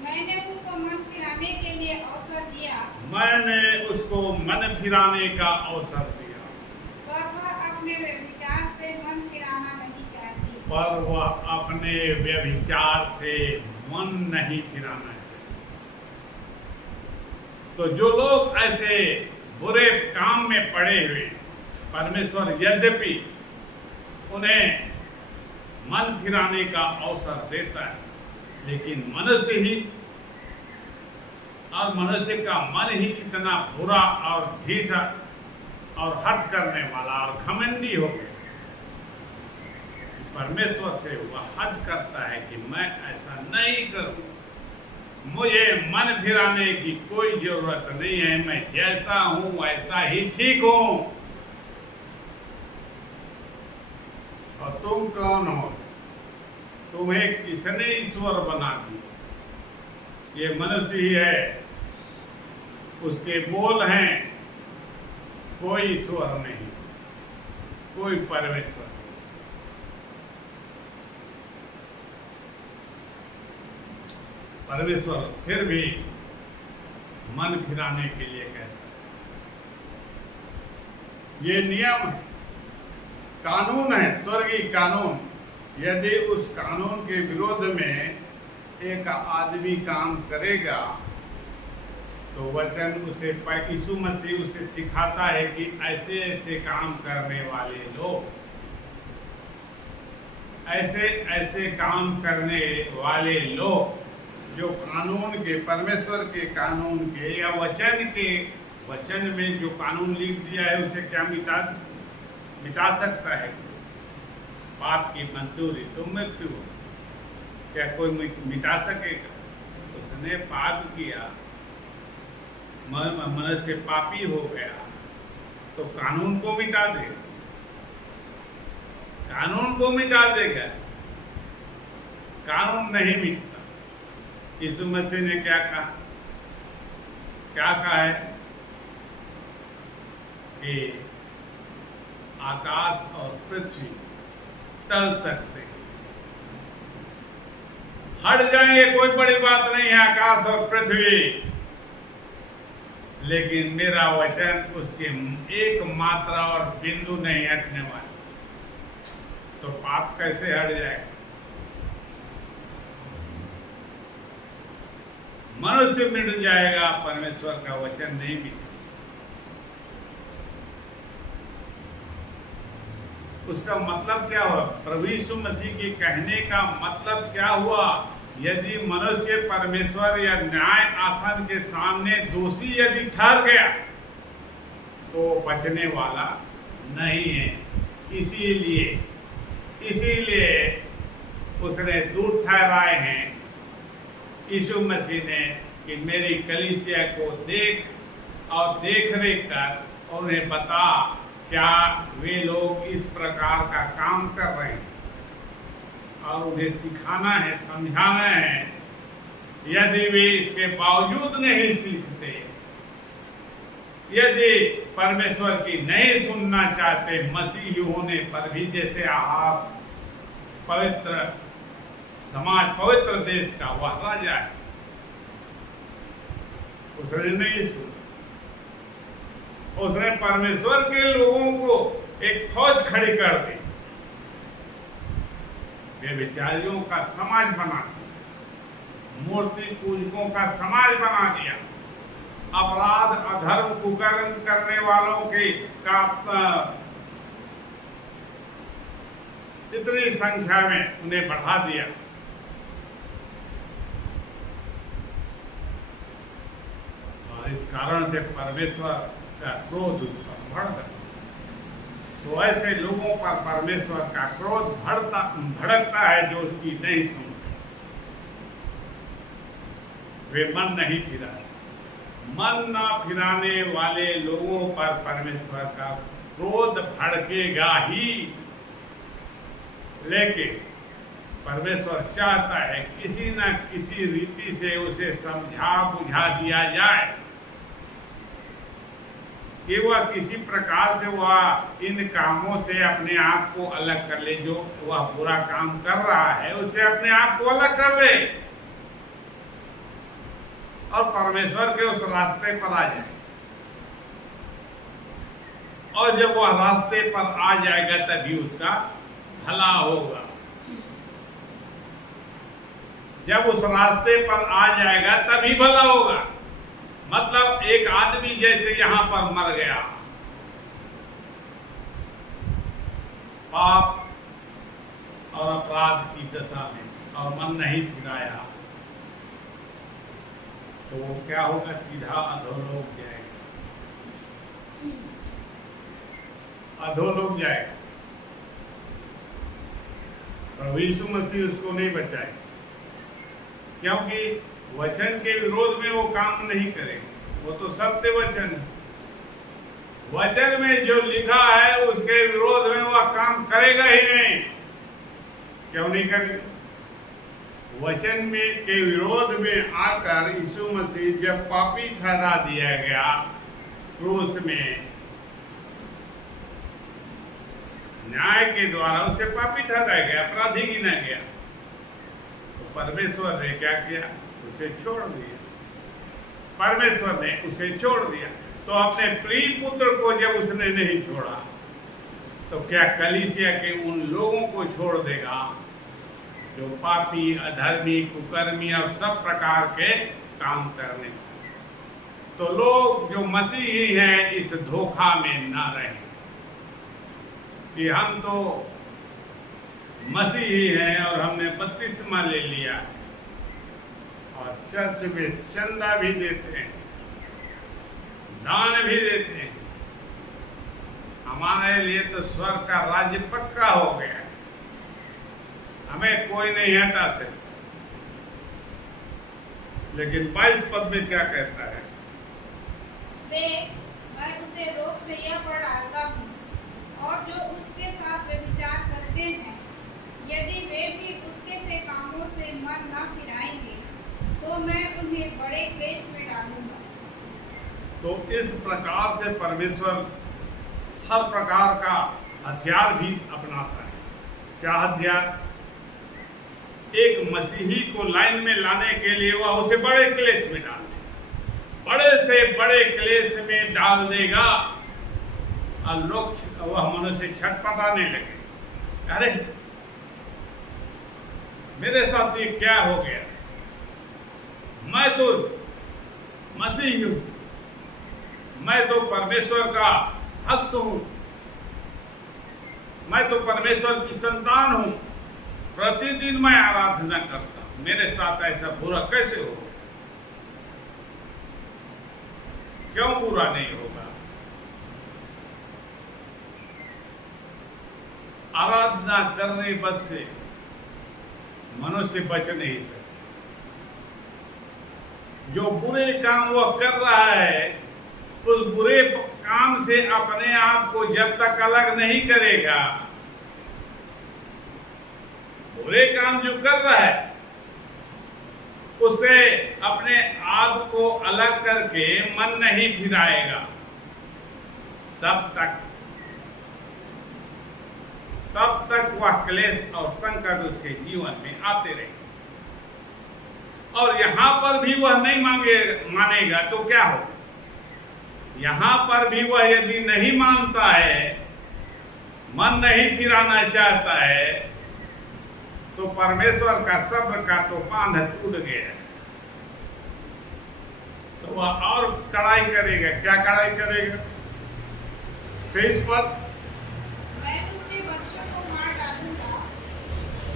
मैंने उसको मन फिराने के लिए अवसर दिया, मैंने उसको मन फिराने का अवसर दिया, पर वह अपने व्यभिचार से मन फिराना नहीं चाहती। पर वह अपने व्यभिचार से मन नहीं फिराना चाहिए। तो जो लोग ऐसे बुरे काम में पड़े हुए, परमेश्वर यद्यपि उन्हें मन फिराने का अवसर देता है, लेकिन मनुष्य ही और मनुष्य का मन ही इतना बुरा और ढीठा और हट करने वाला और घमंडी हो गया, परमेश्वर से वह हट करता है कि मैं ऐसा नहीं करूं, मुझे मन फिराने की कोई जरूरत नहीं है, मैं जैसा हूं ऐसा ही ठीक हूं। और तुम कौन हो? तुम्हें किसने ईश्वर बना दिया? ये मनुष्य ही है, उसके बोल हैं, कोई ईश्वर नहीं, कोई परमेश्वर। परमेश्वर फिर भी मन फिराने के लिए कहता है। ये नियम है, कानून है, स्वर्गीय कानून। यदि उस कानून के विरोध में एक आदमी काम करेगा तो वचन उसे, यीशु मसीह उसे सिखाता है कि ऐसे ऐसे काम करने वाले लोग, ऐसे ऐसे काम करने वाले लोग जो कानून के, परमेश्वर के कानून के या वचन में जो कानून लिख दिया है उसे क्या मिटा सकता है? पाप की मंजूरी तो मृत्यु। क्या कोई मिटा सकेगा? उसने पाप किया, मनुष्य पापी हो गया तो कानून को मिटा देगा, कानून को मिटा देगा, कानून नहीं मिटता। यीशु मसीह ने क्या कहा है कि आकाश और पृथ्वी टल सकते हैं, हट जाएंगे, कोई बड़ी बात नहीं है आकाश और पृथ्वी, लेकिन मेरा वचन उसके एक मात्रा और बिंदु नहीं हटने वाला। तो पाप कैसे हट जाएगा? मनुष्य मिट जाएगा, परमेश्वर का वचन नहीं मिटेगा। उसका मतलब क्या हुआ? प्रभु यीशु मसीह के कहने का मतलब क्या हुआ? यदि मनुष्य परमेश्वर या न्याय आसन के सामने दोषी यदि ठहर गया तो बचने वाला नहीं है। इसीलिए उसने दूत ठहराए हैं यीशु मसीह ने कि मेरी कलीसिया को देख और देख रेख कर उन्हें बता क्या वे लोग इस प्रकार का काम कर रहे हैं, और उन्हें सिखाना है, समझाना है। यदि वे इसके बावजूद नहीं सीखते, यदि परमेश्वर की नहीं सुनना चाहते, मसीही होने पर भी, जैसे आप पवित्र समाज, पवित्र देश का वह राजा है, उसने नहीं सुना। उसने परमेश्वर के लोगों को एक फौज खड़ी कर दी, व्यभिचारियों का समाज बना दिया, मूर्ति पूजकों का समाज बना दिया, अपराध अधर्म कुकर्म करने वालों के का इतनी संख्या में उन्हें बढ़ा दिया। और इस कारण से परमेश्वर का क्रोध उस पर बढ़ गया। तो ऐसे लोगों पर परमेश्वर का क्रोध भड़कता है जो उसकी नहीं सुनते। वे मन नहीं फिराते। मन ना फिराने वाले लोगों पर परमेश्वर का क्रोध भड़केगा ही, लेकिन परमेश्वर चाहता है किसी न किसी रीति से उसे समझा बुझा दिया जाए, कि वह किसी प्रकार से वह इन कामों से अपने आप को अलग कर ले, जो वह बुरा काम कर रहा है उससे अपने आप को अलग कर ले और परमेश्वर के उस रास्ते पर आ जाए। और जब वह रास्ते पर आ जाएगा तभी उसका भला होगा। जब उस रास्ते पर आ जाएगा तभी भला होगा। मतलब एक आदमी जैसे यहां पर मर गया, पाप और अपराध की दशा में, और मन नहीं फिराया, तो वो क्या होगा? सीधा अधोलोक जाएगा, अधोलोक जाएगा। प्रभु यीशु मसीह उसको नहीं बचाए, क्योंकि वचन के विरोध में वो काम नहीं करेगा। वो तो सत्य वचन है, वचन में जो लिखा है उसके विरोध में वह काम करेगा ही नहीं। क्यों नहीं करेगा? वचन में के विरोध में आकर यीशु मसीह जब पापी ठहरा दिया गया क्रूस में, न्याय के द्वारा उसे पापी ठहराया गया, अपराधी गिना गया, तो परमेश्वर ने क्या किया? उसे छोड़ दिया। परमेश्वर ने उसे छोड़ दिया। तो अपने प्रिय पुत्र को जब उसने नहीं छोड़ा, तो क्या कलीसिया के उन लोगों को छोड़ देगा जो पापी, अधर्मी, कुकर्मी और सब प्रकार के काम करने? तो लोग जो मसीही हैं इस धोखा में ना रहें कि हम तो मसीही हैं और हमने बपतिस्मा ले लिया और चर्च में चंदा भी देते हैं, दान भी देते हैं, हमारे लिए तो स्वर्ग का राज्य पक्का हो गया है, हमें कोई नहीं हटा सकता। लेकिन 22 पद में क्या कहता है? देख, मैं उसे रोग शैया पर डालता हूँ, और जो उसके साथ व्यभिचार करते हैं, यदि वे भी उसके से कामों से मन न फिराएंगे, तो मैं उन्हें बड़े क्लेश में डालूंगा। तो इस प्रकार से परमेश्वर हर प्रकार का हथियार भी अपनाता है। क्या हथियार? एक मसीही को लाइन में लाने के लिए वह उसे बड़े क्लेश में डाल देगा, बड़े से बड़े क्लेश में डाल देगा, और लोग वह मनुष्य छटपटाने लगे, अरे मेरे साथ ये क्या हो गया? मैं तो मसीही हूं, मैं तो परमेश्वर का भक्त हूं, मैं तो परमेश्वर की संतान हूं, प्रतिदिन मैं आराधना करता हूं, मेरे साथ ऐसा बुरा कैसे हो? क्यों बुरा नहीं होगा? आराधना करने बस से मनुष्य बच नहीं सकता। जो बुरे काम वह कर रहा है, उस बुरे काम से अपने आप को जब तक अलग नहीं करेगा, बुरे काम जो कर रहा है उससे अपने आप को अलग करके मन नहीं फिराएगा, तब तक वह क्लेश और संकट उसके जीवन में आते रहेंगे। और यहां पर भी वह नहीं मानेगा तो क्या हो? यहां पर भी वह यदि नहीं मानता है, मन नहीं फिराना चाहता है, तो परमेश्वर का सब्र का तो बांध टूट गया, तो वह और कड़ाई करेगा। क्या कड़ाई करेगा? 23 पद, मैं उसके बच्चों को मार डालूंगा,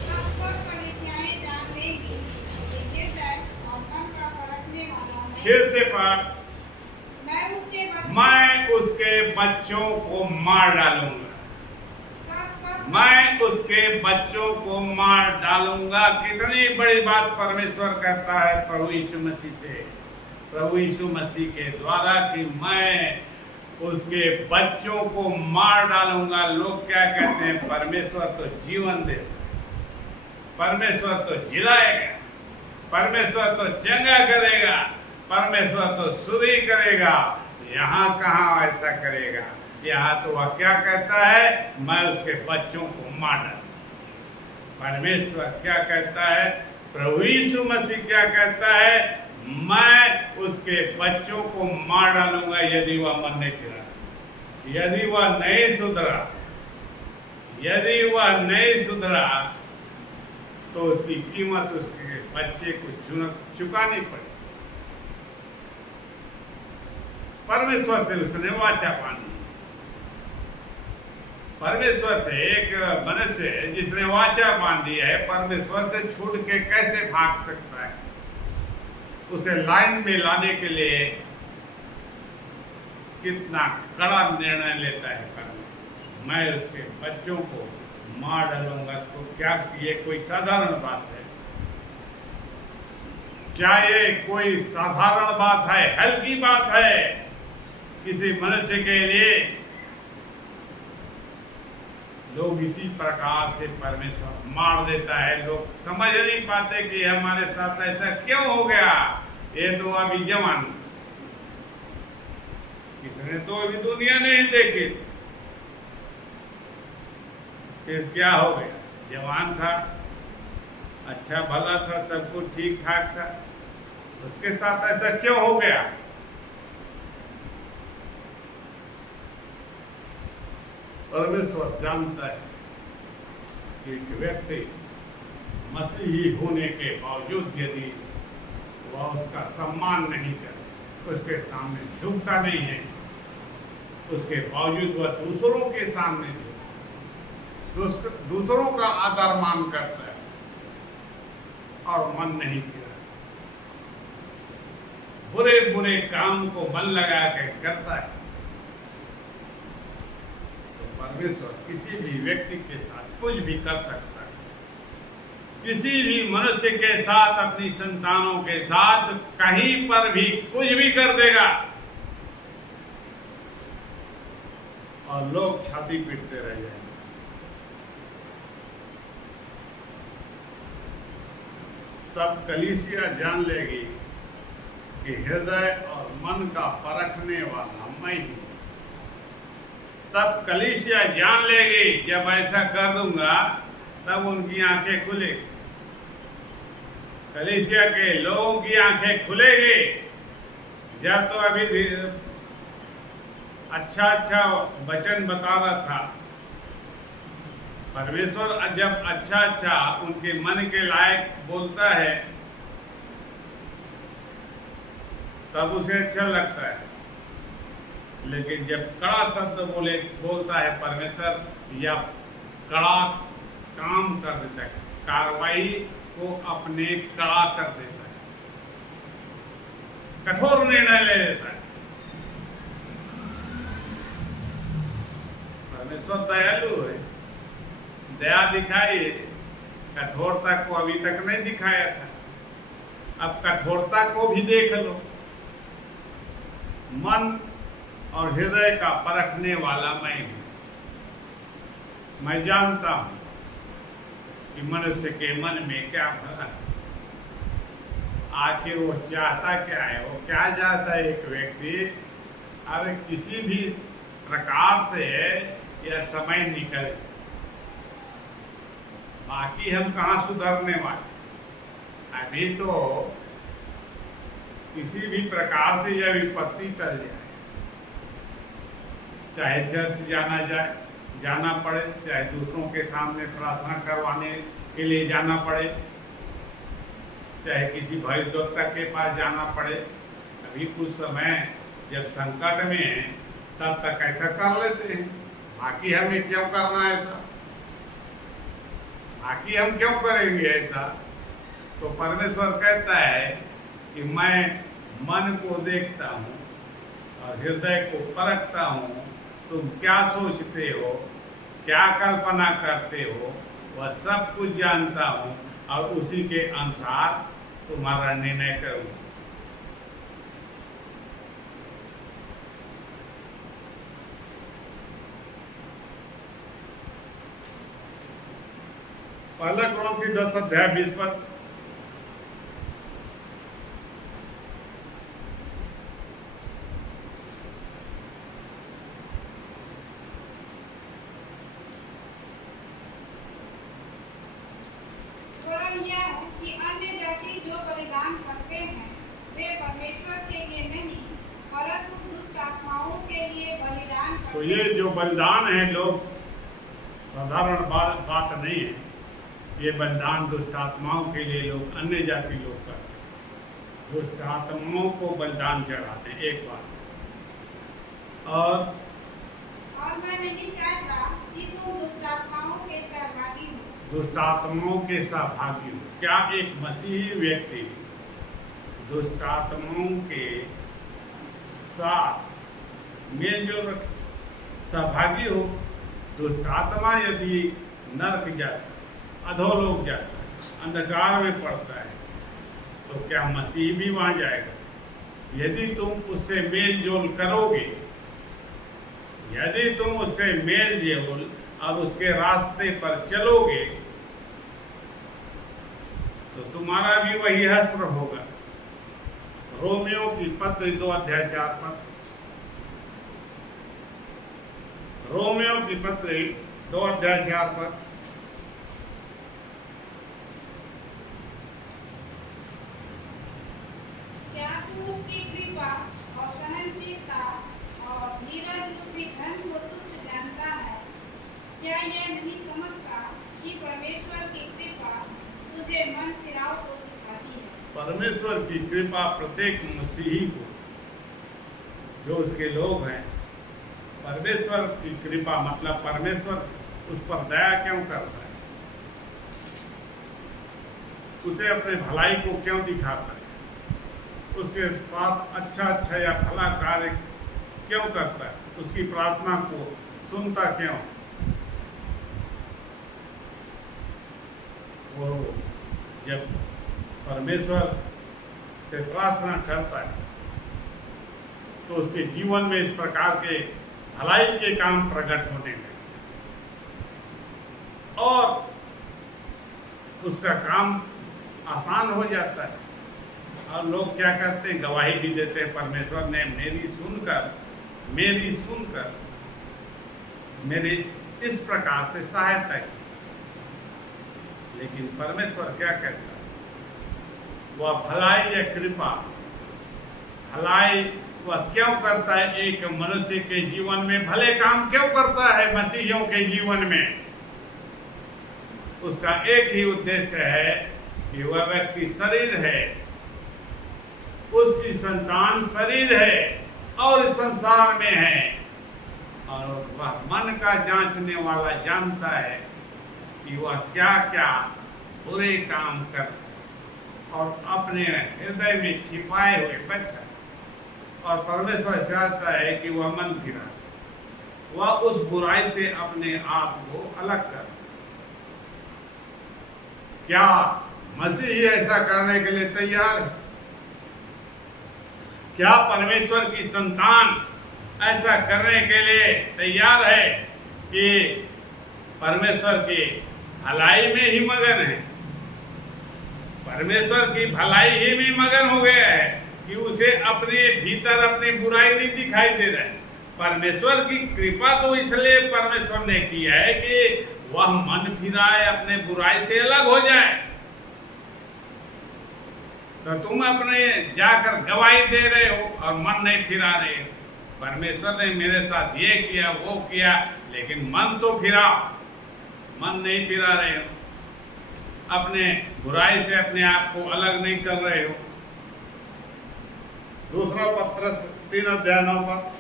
तब सब कलीसियाएं जान लेंगी कि हृदय और मन का परखने वाला मैं। फिर से पढ़, मैं उसके बच्चों को मार डालूंगा, मैं उसके बच्चों को मार डालूंगा। कितनी बड़ी बात परमेश्वर कहता है प्रभु यीशु मसीह से, प्रभु यीशु मसीह के द्वारा, कि मैं उसके बच्चों को मार डालूंगा। लोग क्या कहते हैं? परमेश्वर तो जीवन देता, परमेश्वर तो जिलाएगा, परमेश्वर तो चंगा करेगा, परमेश्वर तो शुद्धि करेगा। यहाँ कहाँ ऐसा करेगा। यहाँ तो वह क्या कहता है, मैं उसके बच्चों को मार डालूंगा। परमेश्वर क्या कहता है, प्रभु यीशु मसीह क्या कहता है, मैं उसके बच्चों को मार डालूंगा यदि वह मन नहीं फिरा, यदि वह नहीं सुधरा, यदि वह नहीं सुधरा तो उसकी कीमत उसके बच्चे को चुकानी पड़ेगी। परमेश्वर से उसने वाचा बांधी। परमेश्वर से एक मनुष्य जिसने वाचा बांधी है, परमेश्वर से छूट के कैसे भाग सकता है। उसे लाइन में लाने के लिए कितना कड़ा निर्णय लेता है परमेश्वर। मैं उसके बच्चों को मार डालूंगा। तो क्या ये कोई साधारण बात है? क्या ये कोई साधारण बात है, हल्की बात है किसी मनुष्य के लिए? लोग इसी प्रकार से परमेश्वर मार देता है। लोग समझ नहीं पाते कि हमारे साथ ऐसा क्यों हो गया। ये तो अभी जवान, इसने तो अभी दुनिया नहीं देखी, फिर क्या हो गया? जवान था, अच्छा भला था, सब कुछ ठीक ठाक था, उसके साथ ऐसा क्यों हो गया? परमेश्वर जानता है कि एक व्यक्ति मसीही होने के बावजूद यदि वह उसका सम्मान नहीं करे, उसके सामने झुकता नहीं है, उसके बावजूद वह दूसरों के सामने झुकता, दूसरों का आदर मान करता है और मन नहीं फिरा, बुरे बुरे काम को मन लगा कर करता है, तो परमेश्वर किसी भी व्यक्ति के साथ कुछ भी कर सकता है। किसी भी मनुष्य के साथ, अपनी संतानों के साथ, कहीं पर भी कुछ भी कर देगा और लोग छाती पीटते रह जाएंगे। तब कलीसिया जान लेगी कि हृदय और मन का परखने वाला मैं ही। तब कलीसिया जान लेगी, जब ऐसा कर दूंगा तब उनकी आंखें खुलेगी, कलीसिया के लोगों की आंखें खुलेगी। जब तो अभी अच्छा अच्छा वचन बता रहा था परमेश्वर, जब अच्छा अच्छा उनके मन के लायक बोलता है तब उसे अच्छा लगता है, लेकिन जब कड़ा शब्द बोलता है परमेश्वर, या कड़ा काम कर देता है, कार्रवाई को अपने कड़ा कर देता है, कठोर निर्णय ले लेता है। परमेश्वर दयालु है, दया दिखाई, कठोरता को अभी तक नहीं दिखाया था, अब कठोरता को भी देख लो। मन और हृदय का परखने वाला मैं हूं। मैं जानता हूं कि मनुष्य के मन में क्या भरा है, आखिर वो चाहता क्या है, वो क्या चाहता है। एक व्यक्ति अरे किसी भी प्रकार से यह समय निकले, बाकी हम कहाँ सुधरने वाले। अभी तो किसी भी प्रकार से यह विपत्ति टल जाए, चाहे चर्च जाना पड़े, चाहे दूसरों के सामने प्रार्थना करवाने के लिए जाना पड़े, चाहे किसी भविष्यवक्ता के पास जाना पड़े। अभी कुछ समय जब संकट में है तब तक ऐसा कर लेते हैं, बाकी हमें क्यों करना है ऐसा, बाकी हम क्यों करेंगे ऐसा। तो परमेश्वर कहता है कि मैं मन को देखता हूँ और हृदय को परखता हूँ, तुम क्या सोचते हो, क्या कल्पना करते हो, वह सब कुछ जानता हूँ और उसी के अनुसार तुम्हारा निर्णय करूँगा। पहला कुरिन्थी 10:20। के लिए नहीं परंतु दुष्ट आत्माओं के लिए बलिदान तो करते ये हैं। जो बलिदान है लोग साधारण बात नहीं है। ये बलिदान दुष्ट आत्माओं के लिए लोग, अन्य जाति लोग करते हैं, दुष्ट आत्माओं को बलिदान चढ़ाते हैं। एक बात। और मैं नहीं चाहता कि तुम दुष्ट आत्माओं के सहभागी हो। दुष्ट आत्माओं के सहभागी हो। क्या एक मसीही व्यक्ति दुष्ट आत्माओं के साथ मेलजोल रखे, सहभागी हो? दुष्ट आत्मा यदि नरक जाता, अधोलोक जाता है, अंधकार में पड़ता है, तो क्या मसीह भी वहां जाएगा? यदि तुम उससे मेल जोल करोगे, यदि तुम उससे मेल जोल अब उसके रास्ते पर चलोगे, तो तुम्हारा भी वही हश्र होगा। रोमियो की पत्र 2:4 रोमियो की पत्र 2:4 क्या तू उसकी कृपा और सहनशीलता और धीरज रूपी धन को तुच्छ जानता है? क्या यह नहीं समझता कि परमेश्वर की कृपा तुझे मन फिराव को सिखाती है? परमेश्वर की कृपा प्रत्येक मसीही को, जो उसके लोग हैं, परमेश्वर की कृपा मतलब परमेश्वर उस पर दया क्यों करता है, उसे अपने भलाई को क्यों दिखाता है, उसके साथ अच्छा या भला कार्य क्यों करता है, उसकी प्रार्थना को सुनता क्यों? वो जब परमेश्वर से प्रार्थना करता है तो उसके जीवन में इस प्रकार के भलाई के काम प्रकट होने लगे और उसका काम आसान हो जाता है। और लोग क्या करते हैं, गवाही भी देते हैं, परमेश्वर ने मेरी सुनकर मेरी इस प्रकार से सहायता की। लेकिन परमेश्वर क्या कहता है? वह भलाई या कृपा, भलाई वह क्यों करता है? एक मनुष्य के जीवन में भले काम क्यों करता है? मसीहियों के जीवन में उसका एक ही उद्देश्य है कि वह व्यक्ति शरीर है, उसकी संतान शरीर है और इस संसार में है, और वह मन का जांचने वाला जानता है कि वह क्या क्या बुरे काम कर और अपने हृदय में छिपाए हुए बैठा, और परमेश्वर चाहता है कि वह मन फिरा, वह उस बुराई से अपने आप को अलग कर। क्या मसीही ऐसा करने के लिए तैयार है? क्या परमेश्वर की संतान ऐसा करने के लिए तैयार है कि परमेश्वर की भलाई में ही मगन है, परमेश्वर की भलाई ही में मगन हो गया है कि उसे अपने भीतर अपनी बुराई नहीं दिखाई दे रहा है? परमेश्वर की कृपा तो इसलिए परमेश्वर ने किया है कि वह मन फिराए, अपने बुराई से अलग हो जाए। तो तुम अपने जाकर गवाही दे रहे हो और मन नहीं फिरा रहे हो। परमेश्वर ने मेरे साथ ये किया वो किया, लेकिन मन तो फिराओ, मन नहीं फिरा रहे हो, अपने बुराई से अपने आप को अलग नहीं कर रहे हो। दूसरा पत्र 3:9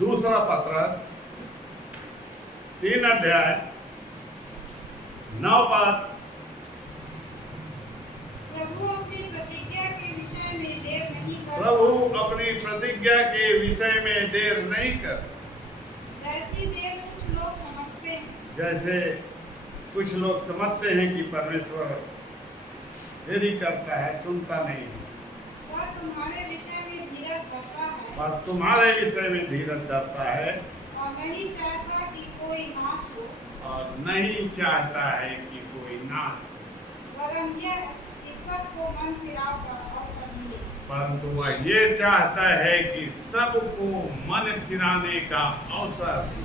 दूसरा पत्र 3:9 प्रभु अपनी प्रतिज्ञा के विषय में देर नहीं कर, प्रभु अपनी प्रतिज्ञा के विषय में देर नहीं कर, जैसी देर कुछ लोग समझते हैं, जैसे कुछ लोग समझते हैं कि परमेश्वर देरी करता है, सुनता नहीं है। वह तुम्हारे विषय में धीरज धरता है और तुम्हारे विषय में धीरज धरता है और नहीं चाहता कि कोई नाश हो, और नहीं चाहता है कि कोई नाश हो। वरन यह कि सबको मन फिराव का अवसर मिले। परंतु वह ये चाहता है कि सबको मन फिराने का अवसर दे,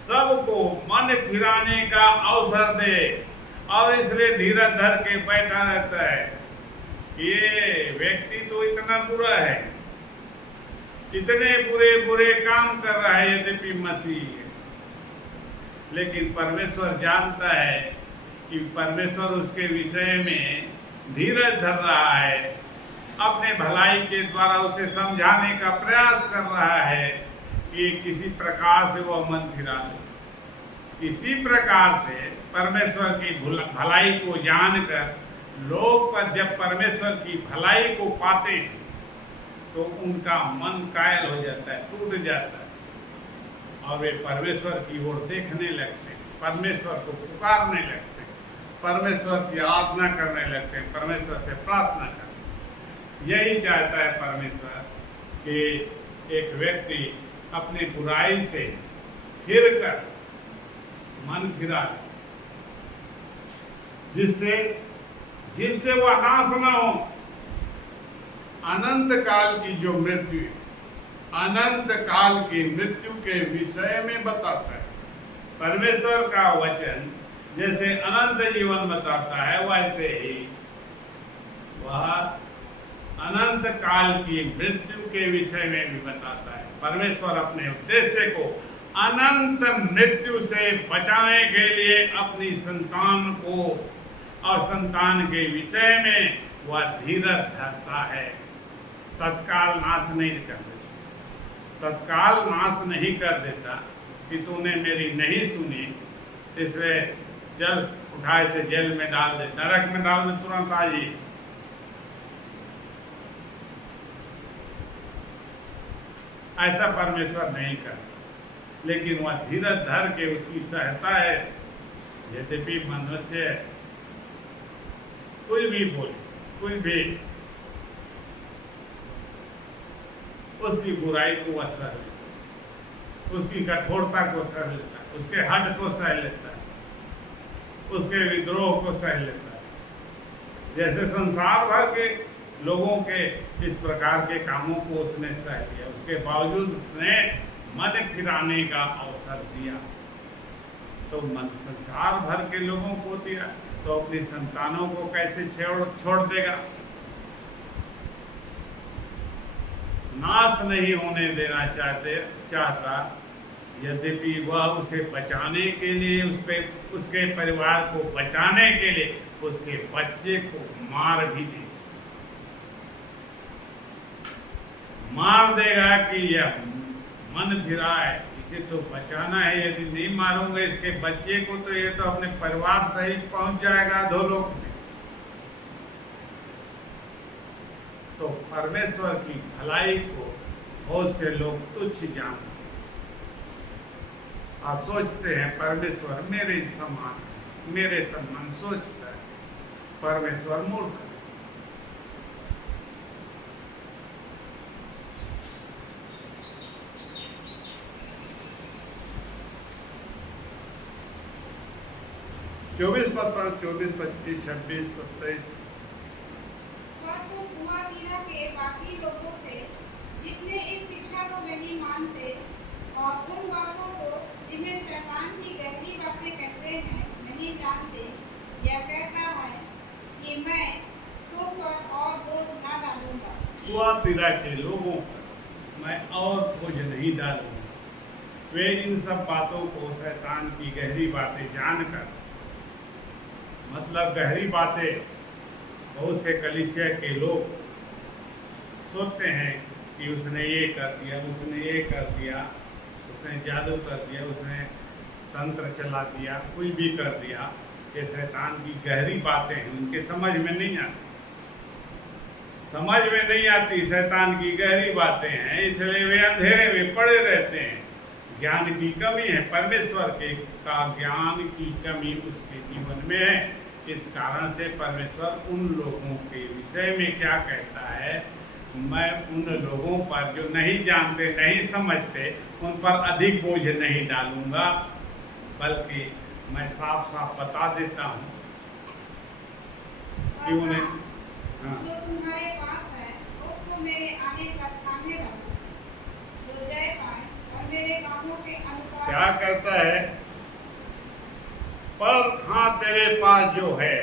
सबको मन फिराने का अवसर दे, और इसलिए धीरज धर के बैठा रहता है। ये व्यक्ति तो इतना बुरा है, इतने बुरे बुरे काम कर रहा है, यद्यपि मसीह है, लेकिन परमेश्वर जानता है कि परमेश्वर उसके विषय में धीरज धर रहा है, अपने भलाई के द्वारा उसे समझाने का प्रयास कर रहा है कि किसी प्रकार से वह मन फिरा ले। इसी प्रकार से परमेश्वर की भलाई को जानकर लोग पर जब परमेश्वर की भलाई को पाते हैं तो उनका मन कायल हो जाता है, टूट जाता है, और वे परमेश्वर की ओर देखने लगते हैं, परमेश्वर को पुकारने लगते हैं, परमेश्वर की आराधना करने लगते हैं, परमेश्वर से प्रार्थना करते हैं। यही चाहता है परमेश्वर कि एक व्यक्ति अपनी बुराई से फिर कर मन फिरा ले, जिससे वह नाश न हो। अनंत काल की जो मृत्यु है, अनंत काल की मृत्यु के विषय में बताता है परमेश्वर का वचन। जैसे अनंत जीवन बताता है, वैसे ही वह अनंत काल की मृत्यु के विषय में भी बताता है। परमेश्वर अपने उद्देश्य को अनंत मृत्यु से बचाने के लिए अपनी संतान को और संतान के विषय में वह धीरज धरता है। तत्काल नाश नहीं कर देता, तत्काल नाश नहीं कर देता कि तूने मेरी नहीं सुनी, इसलिए चल उठा इसे जेल में डाल दे, नरक में डाल दे, तुरंत आ जाइए। ऐसा परमेश्वर नहीं करता, लेकिन वह धीरज धर के उसकी सहायता है। यद्यपि मनुष्य कुछ भी बोले, कुछ भी उसकी बुराई को वह सह लेता, उसकी कठोरता को सह लेता है, उसके हट को सह लेता है, उसके विद्रोह को सह लेता है। जैसे संसार भर के लोगों के इस प्रकार के कामों को उसने सह लिया, उसके बावजूद उसने मन फिराने का अवसर दिया। तो मन संसार भर के लोगों को दिया, तो अपनी संतानों को कैसे छोड़ देगा? नाश नहीं होने देना चाहता, यद्यपि वह उसे बचाने के लिए, उसके परिवार को बचाने के लिए उसके बच्चे को मार भी दे, मार देगा कि यह मन फिरा है, इसे तो बचाना है। यदि नहीं मारूंगा इसके बच्चे को तो ये तो अपने परिवार सहित पहुंच जाएगा अधोलोक में। तो परमेश्वर की भलाई को बहुत से लोग तुच्छ जानते हैं और सोचते हैं परमेश्वर मेरे समान, मेरे समान सोचता है। परमेश्वर मूर्ख है। चौबीस पद पर 24, 25, 26, 27। पर तू थुआतीरा के बाकी लोगों से जितने इस शिक्षा को नहीं मानते और उन बातों को जिन्हें शैतान की गहरी बातें कहते हैं नहीं जानते, यह कहता है कि मैं तुम पर और बोझ न डालूंगा। थुआतीरा के लोगों पर मैं और बोझ नहीं डालूंगा। वे इन सब बातों को शैतान की गहरी बातें जानकर, मतलब गहरी बातें, बहुत से कलीसिया के लोग सोचते हैं कि उसने ये कर दिया, उसने ये कर दिया, उसने जादू कर दिया, उसने तंत्र चला दिया, कुछ भी कर दिया। ये शैतान की गहरी बातें हैं, उनके समझ में नहीं आती, समझ में नहीं आती। शैतान की गहरी बातें हैं, इसलिए वे अंधेरे में पड़े रहते हैं। ज्ञान की कमी है, परमेश्वर के का ज्ञान की कमी उसके जीवन में है। इस कारण से परमेश्वर उन लोगों के विषय में क्या कहता है, मैं उन लोगों पर जो नहीं जानते, नहीं समझते, उन पर अधिक बोझ नहीं डालूंगा, बल्कि मैं साफ साफ बता देता हूँ क्यों नहीं? कहा, हाँ। जो तुम्हारे पास है उसको मेरे आने तक थामे रहो, जो जय पाए और मेरे कामों के अनुसार। क्या कहता है? पर हाँ, तेरे पास जो है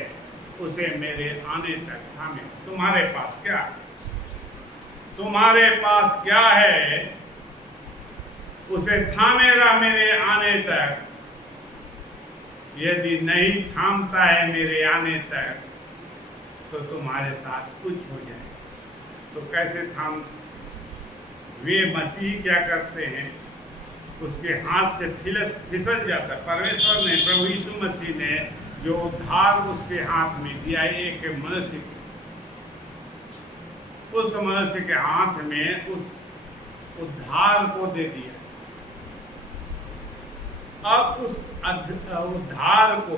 उसे मेरे आने तक थामे। तुम्हारे पास क्या है? तुम्हारे पास क्या है उसे थामे रह मेरे आने तक। यदि नहीं थामता है मेरे आने तक तो तुम्हारे साथ कुछ हो जाए। तो कैसे थाम? वे मसीह क्या करते हैं? उसके हाथ से फिसल जाता। परमेश्वर ने, प्रभु यीशु मसीह ने जो उद्धार उसके हाथ में दिया, एक मनुष्य, उस मनुष्य के हाथ में उस उद्धार को दे दिया। अब उस उद्धार को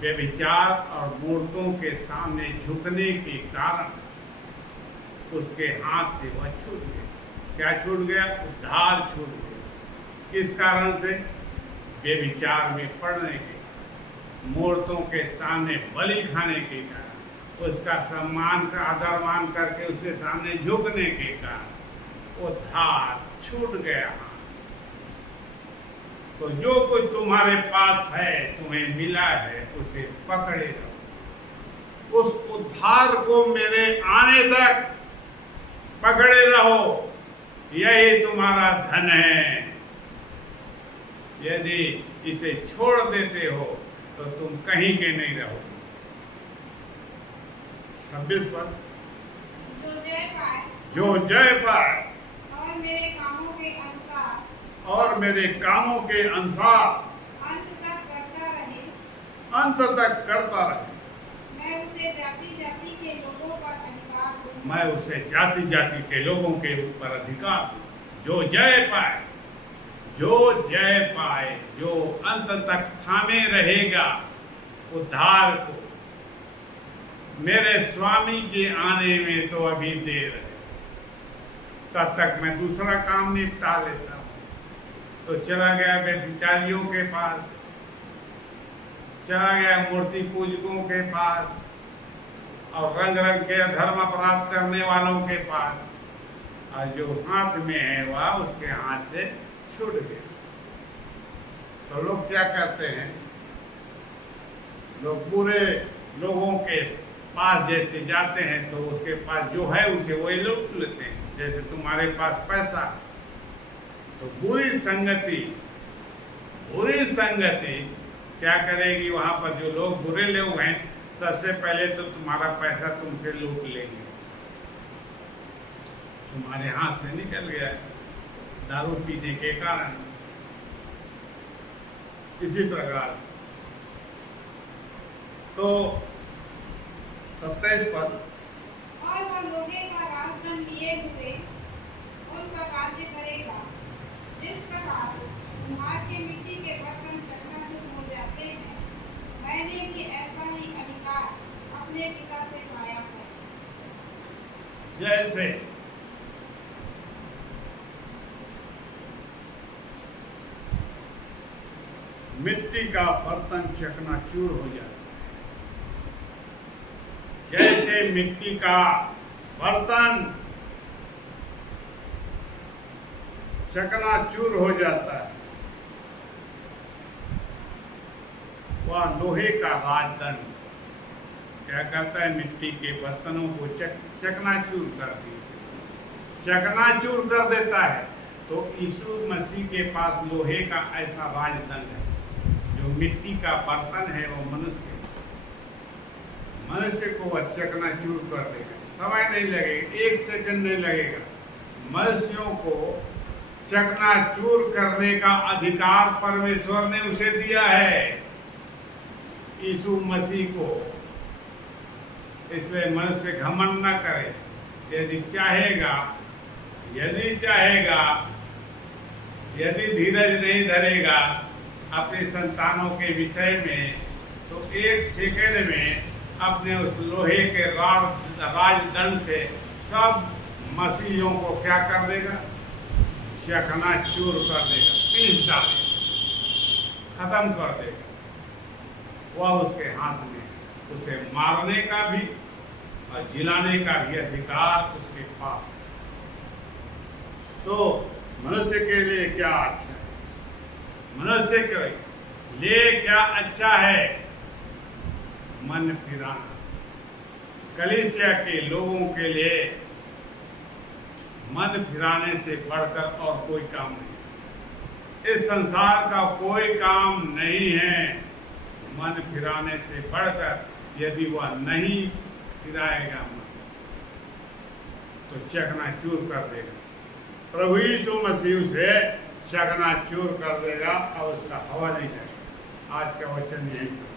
व्यभिचार और मूर्तों के सामने झुकने के कारण उसके हाथ से वह छूट गया। क्या छूट गया? उद्धार छूट गया। किस कारण से? व्यभिचार में पड़ने के, मूर्तों के सामने बलि खाने के कारण, उसका सम्मान का आदर मान करके उसके सामने झुकने के कारण उद्धार छूट गया। तो जो कुछ तुम्हारे पास है, तुम्हें मिला है, उसे पकड़े रहो। उस उद्धार को मेरे आने तक पकड़े रहो। यही तुम्हारा धन है। यदि इसे छोड़ देते हो तो तुम कहीं के नहीं रहोगे। 26 पर, जो जय पाए जो जय पाए और मेरे कामों के अनुसार, और मेरे कामों के अनुसार अंत तक करता रहे, अंत तक करता रहे, मैं उसे जाति जाति के लोगों पर अधिकार दूंगा। मैं उसे जाति जाति के लोगों के ऊपर अधिकार दूं। जो जय पाए, जो जय पाए, जो अंत तक थामे रहेगा उद्धार को। मेरे स्वामी के आने में तो अभी देर है, तब तक मैं दूसरा काम निपटा लेता हूँ। तो चला गया व्यभिचारियों के पास, चला गया मूर्ति पूजकों के पास, और रंग रंग के धर्म अपराध करने वालों के पास, और जो हाथ में है वह उसके हाथ से छूट गया। तो लोग क्या करते हैं? लोग बुरे लोगों के पास जैसे जाते हैं तो उसके पास जो है उसे वही लूट लेते हैं। जैसे तुम्हारे पास पैसा, तो बुरी संगति क्या करेगी? वहां पर जो लोग बुरे लोग हैं, सबसे पहले तो तुम्हारा पैसा तुमसे लूट लेंगे। तुम्हारे हाथ से निकल गया दारू पीने के कारण। इसी प्रकार तो 27 पर, और वह लोहे का राजदंड लिए हुए उनका राज्य करेगा। जिस प्रकार कुम्हार के मिट्टी के बर्तन चकनाचूर हो जाते हैं, मैंने भी ऐसा ही अधिकार अपने पिता से पाया है। जैसे मिट्टी का बर्तन चकनाचूर हो जाता है, जैसे मिट्टी का बर्तन चकनाचूर हो जाता है, वह लोहे का राजदंड क्या करता है? मिट्टी के बर्तनों को चकनाचूर कर देता है। तो यीशु मसीह के पास लोहे का ऐसा राजदंड है। जो मिट्टी का बर्तन है वो मनुष्य को वह चकनाचूर कर देगा। समय नहीं लगेगा, 1 सेकंड नहीं लगेगा। मनुष्यों को चकनाचूर करने का अधिकार परमेश्वर ने उसे दिया है, यीशु मसीह को। इसलिए मनुष्य घमंड न करे। यदि चाहेगा, यदि धीरज नहीं धरेगा अपने संतानों के विषय में, तो 1 सेकंड में अपने उस लोहे के राजदंड से सब मसीहियों को क्या कर देगा? चकनाचूर कर देगा, पीस डालेगा, खत्म कर देगा। वह उसके हाथ में। उसे मारने का भी और जिलाने का भी अधिकार उसके पास है। तो मनुष्य के लिए क्या अच्छा है? मनुष्य के लिए क्या अच्छा है? मन फिराना। कलीसिया के लोगों के लिए मन फिराने से बढ़कर और कोई काम नहीं। इस संसार का कोई काम नहीं है मन फिराने से बढ़कर। यदि वह नहीं फिराएगा मन तो चकनाचूर कर देगा। प्रभु यीशु मसीह उसे चकनाचूर कर देगा और उसका हवा नहीं जाएगा। आज का वचन यही है।